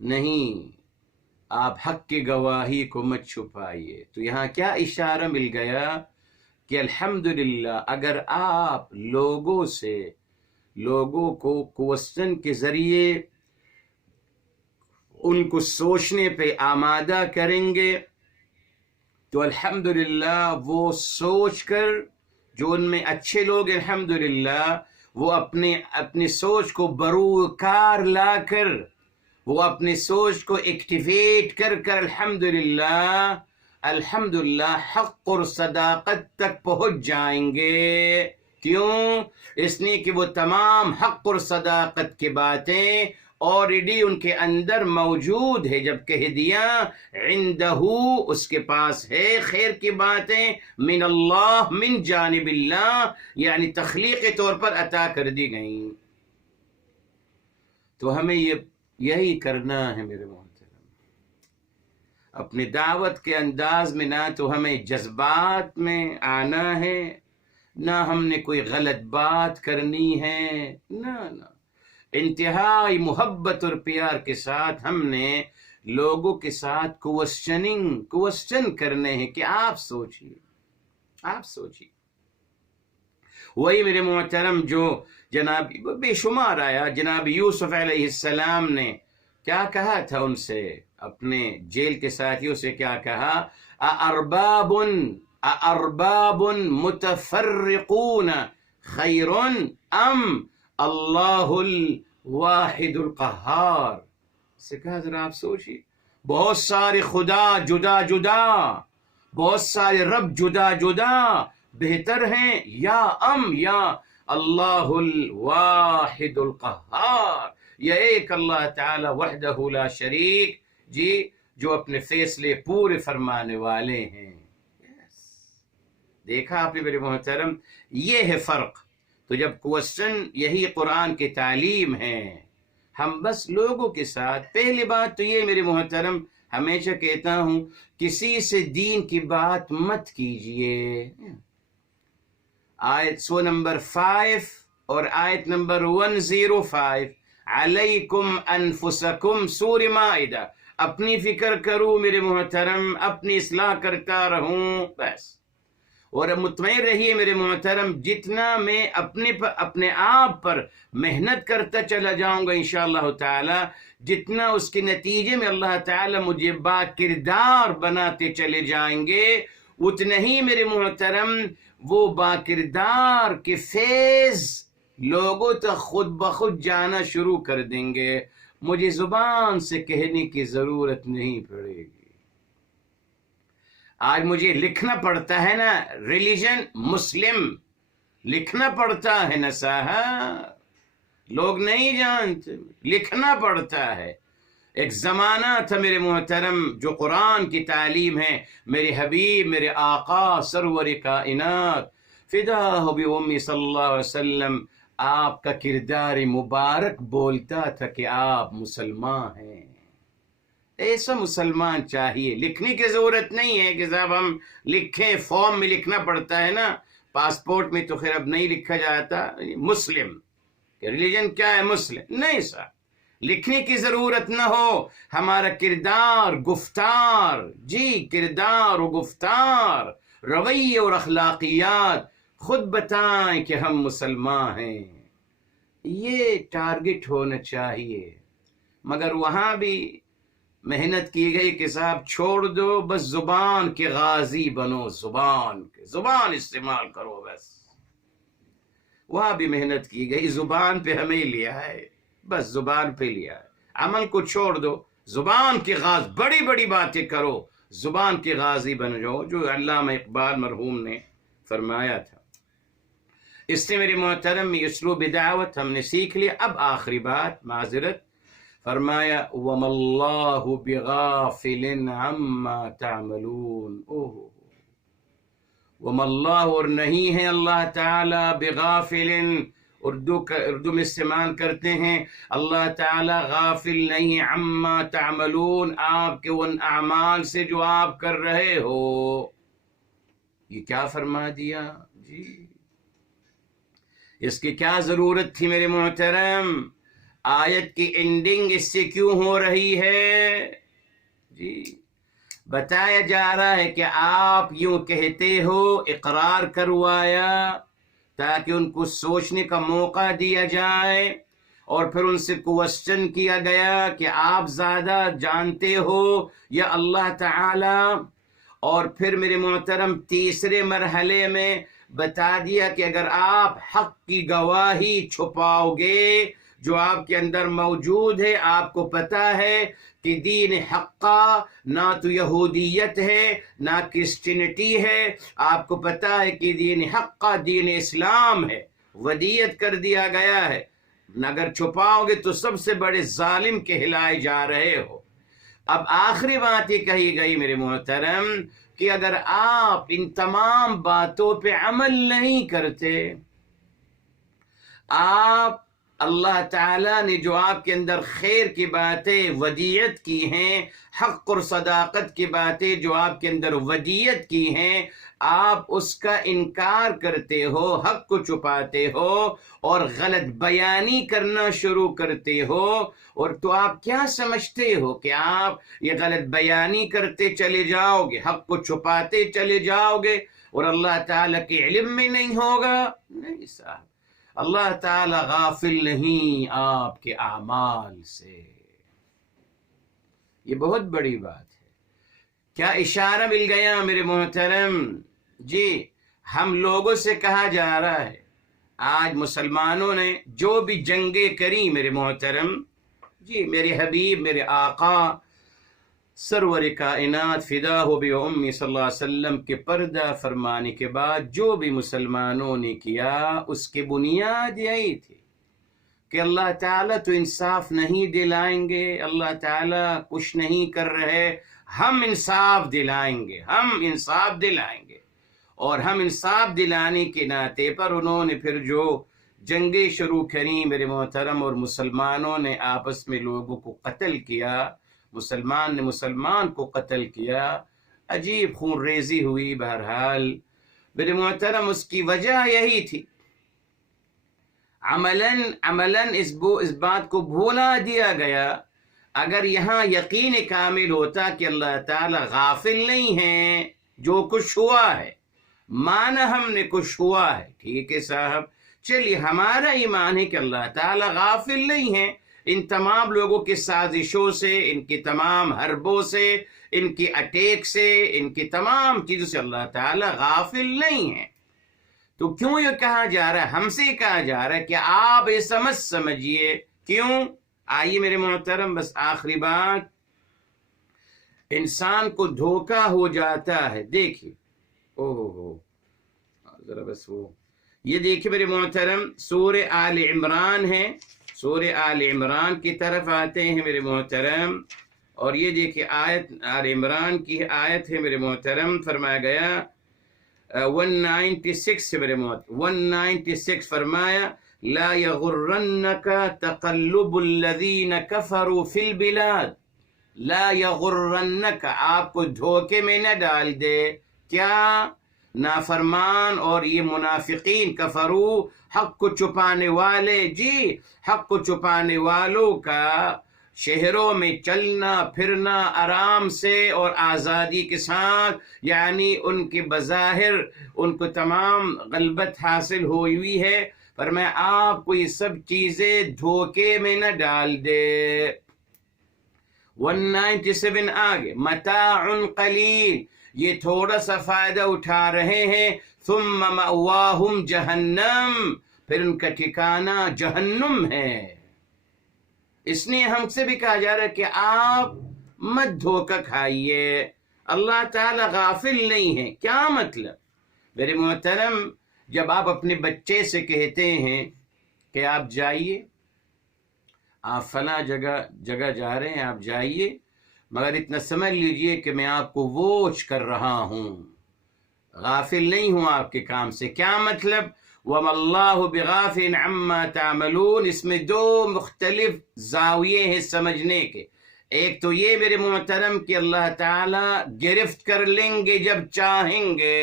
نہیں، آپ حق کی گواہی کو مت چھپائیے۔ تو یہاں کیا اشارہ مل گیا کہ الحمدللہ اگر آپ لوگوں کو کوسچن کے ذریعے ان کو سوچنے پہ آمادہ کریں گے تو الحمدللہ وہ سوچ کر، جو ان میں اچھے لوگ الحمدللہ وہ اپنی سوچ کو بروکار لا کر، وہ اپنی سوچ کو ایکٹیویٹ کر الحمدللہ حق اور صداقت تک پہنچ جائیں گے۔ کیوں؟ اس لیے کہ وہ تمام حق اور صداقت کی باتیں آلریڈی ان کے اندر موجود ہے، جب کہہ دیا عندہ، اس کے پاس ہے خیر کی باتیں، من اللہ، من جانب اللہ، یعنی تخلیقی طور پر عطا کر دی گئیں۔ تو ہمیں یہی کرنا ہے میرے محترم، اپنی دعوت کے انداز میں نہ تو ہمیں جذبات میں آنا ہے، نہ ہم نے کوئی غلط بات کرنی ہے، نہ انتہائی محبت اور پیار کے ساتھ ہم نے لوگوں کے ساتھ کوسچن کرنے ہیں کہ آپ سوچیے۔ وہی میرے محترم جو جناب بے شمار آیا، جناب یوسف علیہ السلام نے کیا کہا تھا ان سے، اپنے جیل کے ساتھیوں سے کیا کہا، اَأَرْبَابٌ مُتَفَرِّقُونَ خَيْرٌ ام اللہ الواحد القہار۔ سے کہا ذرا آپ سوچیے، بہت سارے خدا جدا جدا، بہت سارے رب جدا جدا، بہتر ہیں یا اللہ الواحد القہار، یہ ایک اللہ تعالی وحدہ لا شریک، جی جو اپنے فیصلے پورے فرمانے والے ہیں۔ دیکھا آپ نے میرے محترم، یہ ہے فرق۔ تو جب کوسچن یہی قرآن کی تعلیم ہے، ہم بس لوگوں کے ساتھ، پہلی بات تو یہ میرے محترم ہمیشہ کہتا ہوں، کسی سے دین کی بات مت کیجئے، آیت سو نمبر 5 اور آیت نمبر 105، علیکم انفسکم، سور مائدہ، اپنی فکر کروں میرے محترم، اپنی اصلاح کرتا رہوں بس۔ اور مطمئن رہیے میرے محترم، جتنا میں اپنے آپ پر محنت کرتا چلا جاؤں گا انشاءاللہ تعالی، جتنا اس کے نتیجے میں اللہ تعالی مجھے با کردار بناتے چلے جائیں گے، اتنا ہی میرے محترم وہ با کردار کے فیض لوگوں تک خود بخود جانا شروع کر دیں گے، مجھے زبان سے کہنے کی ضرورت نہیں پڑے گی۔ آج مجھے لکھنا پڑتا ہے نا، ریلیجن مسلم لکھنا پڑتا ہے نا صاحب، لوگ نہیں جانتے، لکھنا پڑتا ہے۔ ایک زمانہ تھا میرے محترم جو قرآن کی تعلیم ہے، میرے حبیب، میرے آقا سرور کائنات فداہ بأمی صلی اللہ علیہ وسلم، آپ کا کردار مبارک بولتا تھا کہ آپ مسلمان ہیں۔ ایسا مسلمان چاہیے، لکھنے کی ضرورت نہیں ہے کہ صاحب ہم لکھیں، فارم میں لکھنا پڑتا ہے نا، پاسپورٹ میں تو خیر اب نہیں لکھا جاتا مسلم، کہ ریلیجن کیا ہے مسلم، نہیں صاحب، لکھنے کی ضرورت نہ ہو، ہمارا کردار، گفتار، جی کردار و گفتار، رویے اور اخلاقیات خود بتائیں کہ ہم مسلمان ہیں، یہ ٹارگٹ ہونا چاہیے۔ مگر وہاں بھی محنت کی گئی کہ صاحب چھوڑ دو، بس زبان کے غازی بنو، زبان استعمال کرو بس، وہاں بھی محنت کی گئی، زبان پہ ہمیں لیا ہے، بس زبان پہ لیا ہے، عمل کو چھوڑ دو، زبان کے غاز، بڑی بڑی باتیں کرو، زبان کے غازی بن جاؤ، جو علامہ اقبال مرحوم نے فرمایا تھا۔ اس سے میرے محترم اسلوب دعوت ہم نے سیکھ لیا۔ اب آخری بات، معذرت، فرمایا وَمَا اللَّهُ بِغَافِلٍ عَمَّا تَعْمَلُونَ، وَمَا اللَّهُ، اور نہیں ہے اللہ تعالی، بِغَافِلٍ، اردو میں استعمال کرتے ہیں، اللہ تعالی غافل نہیں، عَمَّا تَعْمَلُونَ، آپ کے ان اعمال سے جو آپ کر رہے ہو۔ یہ کیا فرما دیا جی، اس کی کیا ضرورت تھی میرے محترم؟ آیت کی اینڈنگ اس سے کیوں ہو رہی ہے؟ جی بتایا جا رہا ہے کہ آپ یوں کہتے ہو، اقرار کروایا تاکہ ان کو سوچنے کا موقع دیا جائے، اور پھر ان سے کوسچن کیا گیا کہ آپ زیادہ جانتے ہو یا اللہ تعالی، اور پھر میرے محترم تیسرے مرحلے میں بتا دیا کہ اگر آپ حق کی گواہی چھپاؤ گے جو آپ کے اندر موجود ہے، آپ کو پتا ہے کہ دین حقہ نہ تو یہودیت ہے نہ کرسچینٹی ہے، آپ کو پتا ہے کہ دین حقہ دین اسلام ہے، ودیت کر دیا گیا ہے، اگر چھپاؤ گے تو سب سے بڑے ظالم کہلائے جا رہے ہو۔ اب آخری بات یہ کہی گئی میرے محترم کہ اگر آپ ان تمام باتوں پہ عمل نہیں کرتے، آپ اللہ تعالیٰ نے جو آپ کے اندر خیر کی باتیں ودیت کی ہیں، حق اور صداقت کی باتیں جو آپ کے اندر ودیت کی ہیں، آپ اس کا انکار کرتے ہو، حق کو چھپاتے ہو اور غلط بیانی کرنا شروع کرتے ہو، اور تو آپ کیا سمجھتے ہو کہ آپ یہ غلط بیانی کرتے چلے جاؤ گے، حق کو چھپاتے چلے جاؤ گے اور اللہ تعالیٰ کے علم میں نہیں ہوگا؟ نہیں صاحب، اللہ تعالی غافل نہیں آپ کے اعمال سے۔ یہ بہت بڑی بات ہے۔ کیا اشارہ مل گیا میرے محترم؟ جی ہم لوگوں سے کہا جا رہا ہے، آج مسلمانوں نے جو بھی جنگیں کری میرے محترم، جی میرے حبیب، میرے آقا سرور کائنات فداہ بأمی صلی اللہ علیہ وسلم کے پردہ فرمانے کے بعد جو بھی مسلمانوں نے کیا، اس کی بنیاد یہی تھی کہ اللہ تعالیٰ تو انصاف نہیں دلائیں گے، اللہ تعالیٰ کچھ نہیں کر رہے، ہم انصاف دلائیں گے، ہم انصاف دلائیں گے، اور ہم انصاف دلانے کے ناطے پر انہوں نے پھر جو جنگیں شروع کریں میرے محترم، اور مسلمانوں نے آپس میں لوگوں کو قتل کیا، مسلمان نے مسلمان کو قتل کیا، عجیب خون ریزی ہوئی، بہرحال میرے محترم اس کی وجہ یہی تھی، عملاً اس بات کو بھولا دیا گیا۔ اگر یہاں یقین کامل ہوتا کہ اللہ تعالی غافل نہیں ہے، جو کچھ ہوا ہے مانا ہم نے کچھ ہوا ہے، ٹھیک ہے صاحب، چلیے ہمارا ایمان ہے کہ اللہ تعالی غافل نہیں ہے، ان تمام لوگوں کی سازشوں سے، ان کی تمام حربوں سے، ان کی اٹیک سے، ان کی تمام چیزوں سے اللہ تعالی غافل نہیں ہے۔ تو کیوں یہ کہا جا رہا ہے، ہم سے کہا جا رہا ہے کہ آپ یہ سمجھیے کیوں؟ آئیے میرے محترم، بس آخری بات، انسان کو دھوکہ ہو جاتا ہے۔ دیکھیے ذرا بس یہ دیکھیے میرے محترم، سورہ آل عمران ہے، سورہ آل عمران کی طرف آتے ہیں میرے محترم، اور یہ دیکھیے آیت آل عمران کی آیت ہے میرے محترم، فرمایا گیا 196 میرے محترم 196 فرمایا لا یغرنک تقلب الذین کفروا فی البلاد، لا یغرنک، آپ کو دھوکے میں نہ ڈال دے، کیا؟ نافرمان اور یہ منافقین، کفرو، حق کو چھپانے والے، جی حق کو چھپانے والوں کا شہروں میں چلنا پھرنا آرام سے اور آزادی کے ساتھ، یعنی ان کے بظاہر ان کو تمام غلبت حاصل ہوئی ہے، پر میں آپ کو یہ سب چیزیں دھوکے میں نہ ڈال دے۔ 197 آگے، متاع قلیل، یہ تھوڑا سا فائدہ اٹھا رہے ہیں، ثم مأواہم جہنم، پھر ان کا ٹھکانہ جہنم ہے۔ اس نے ہم سے بھی کہا جا رہا ہے کہ آپ مت دھوکہ کھائیے، اللہ تعالی غافل نہیں ہے۔ کیا مطلب؟ میرے محترم، جب آپ اپنے بچے سے کہتے ہیں کہ آپ جائیے، آپ فلاں جگہ جا رہے ہیں، آپ جائیے، مگر اتنا سمجھ لیجئے کہ میں آپ کو واچ کر رہا ہوں، غافل نہیں ہوں آپ کے کام سے۔ کیا مطلب؟ وَمَا اللَّهُ بِغَافِلٍ عَمَّا تَعْمَلُونَ۔ اس میں دو مختلف زاویے ہیں سمجھنے کے۔ ایک تو یہ میرے محترم کہ اللہ تعالیٰ گرفت کر لیں گے جب چاہیں گے،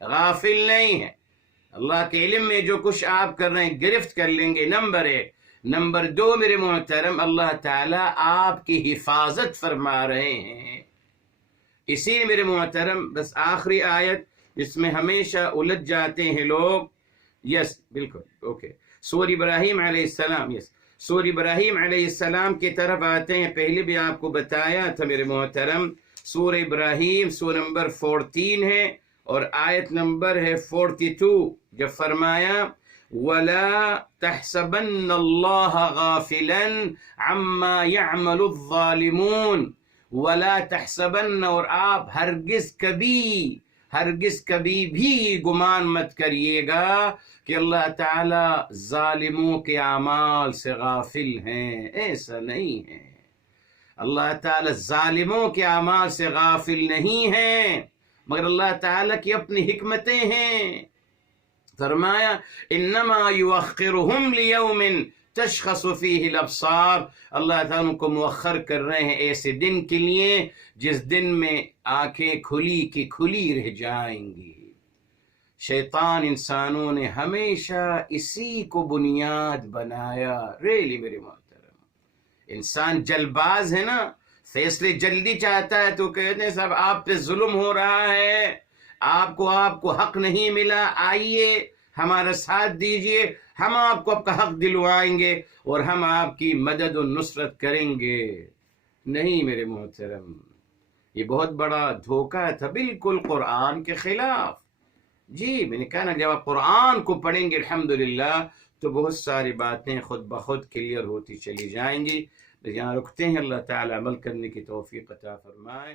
غافل نہیں ہے، اللہ کے علم میں جو کچھ آپ کر رہے ہیں گرفت کر لیں گے، نمبر ایک۔ نمبر دو میرے محترم، اللہ تعالیٰ آپ کی حفاظت فرما رہے ہیں۔ اسی لیے میرے محترم، بس آخری آیت جس میں ہمیشہ الجھ جاتے ہیں لوگ، یس بالکل اوکے، سورہ ابراہیم علیہ السلام، یس سورہ ابراہیم علیہ السلام کی طرف آتے ہیں۔ پہلے بھی آپ کو بتایا تھا میرے محترم، سورہ ابراہیم سورہ نمبر 14 ہے اور آیت نمبر ہے 42، جب فرمایا وَلَا تَحْسَبَنَّ اللَّهَ غَافِلًا عَمَّا يَعْمَلُ الظَّالِمُونَ، وَلَا تَحْسَبَنَّ، اور آپ ہرگز کبھی بھی گمان مت کریے گا کہ اللہ تعالیٰ ظالموں کے اعمال سے غافل ہیں، ایسا نہیں ہے۔ اللہ تعالیٰ ظالموں کے اعمال سے غافل نہیں ہیں، مگر اللہ تعالیٰ کی اپنی حکمتیں ہیں۔ فرمایا انما یؤخرہم لیوم تشخص فیہ الابصار، اللہ تعالیٰ ان کو مؤخر کر رہے ہیں ایسے دن کے لیے جس دن میں آنکھیں کھلی کی کھلی رہ جائیں گی۔ شیطان انسانوں نے ہمیشہ اسی کو بنیاد بنایا۔ ریلی میرے محترم، انسان جلد باز ہے نا، فیصلے جلدی چاہتا ہے، تو کہتے ہیں صاحب آپ پہ ظلم ہو رہا ہے، آپ کو حق نہیں ملا، آئیے ہمارا ساتھ دیجئے، ہم آپ کو آپ کا حق دلوائیں گے اور ہم آپ کی مدد و نصرت کریں گے۔ نہیں میرے محترم، یہ بہت بڑا دھوکہ تھا، بالکل قرآن کے خلاف۔ جی میں نے کہا نا، جب آپ قرآن کو پڑھیں گے الحمدللہ تو بہت ساری باتیں خود بخود کلیئر ہوتی چلی جائیں گی۔ یہاں رکتے ہیں، اللہ تعالی عمل کرنے کی توفیق عطا فرمائے۔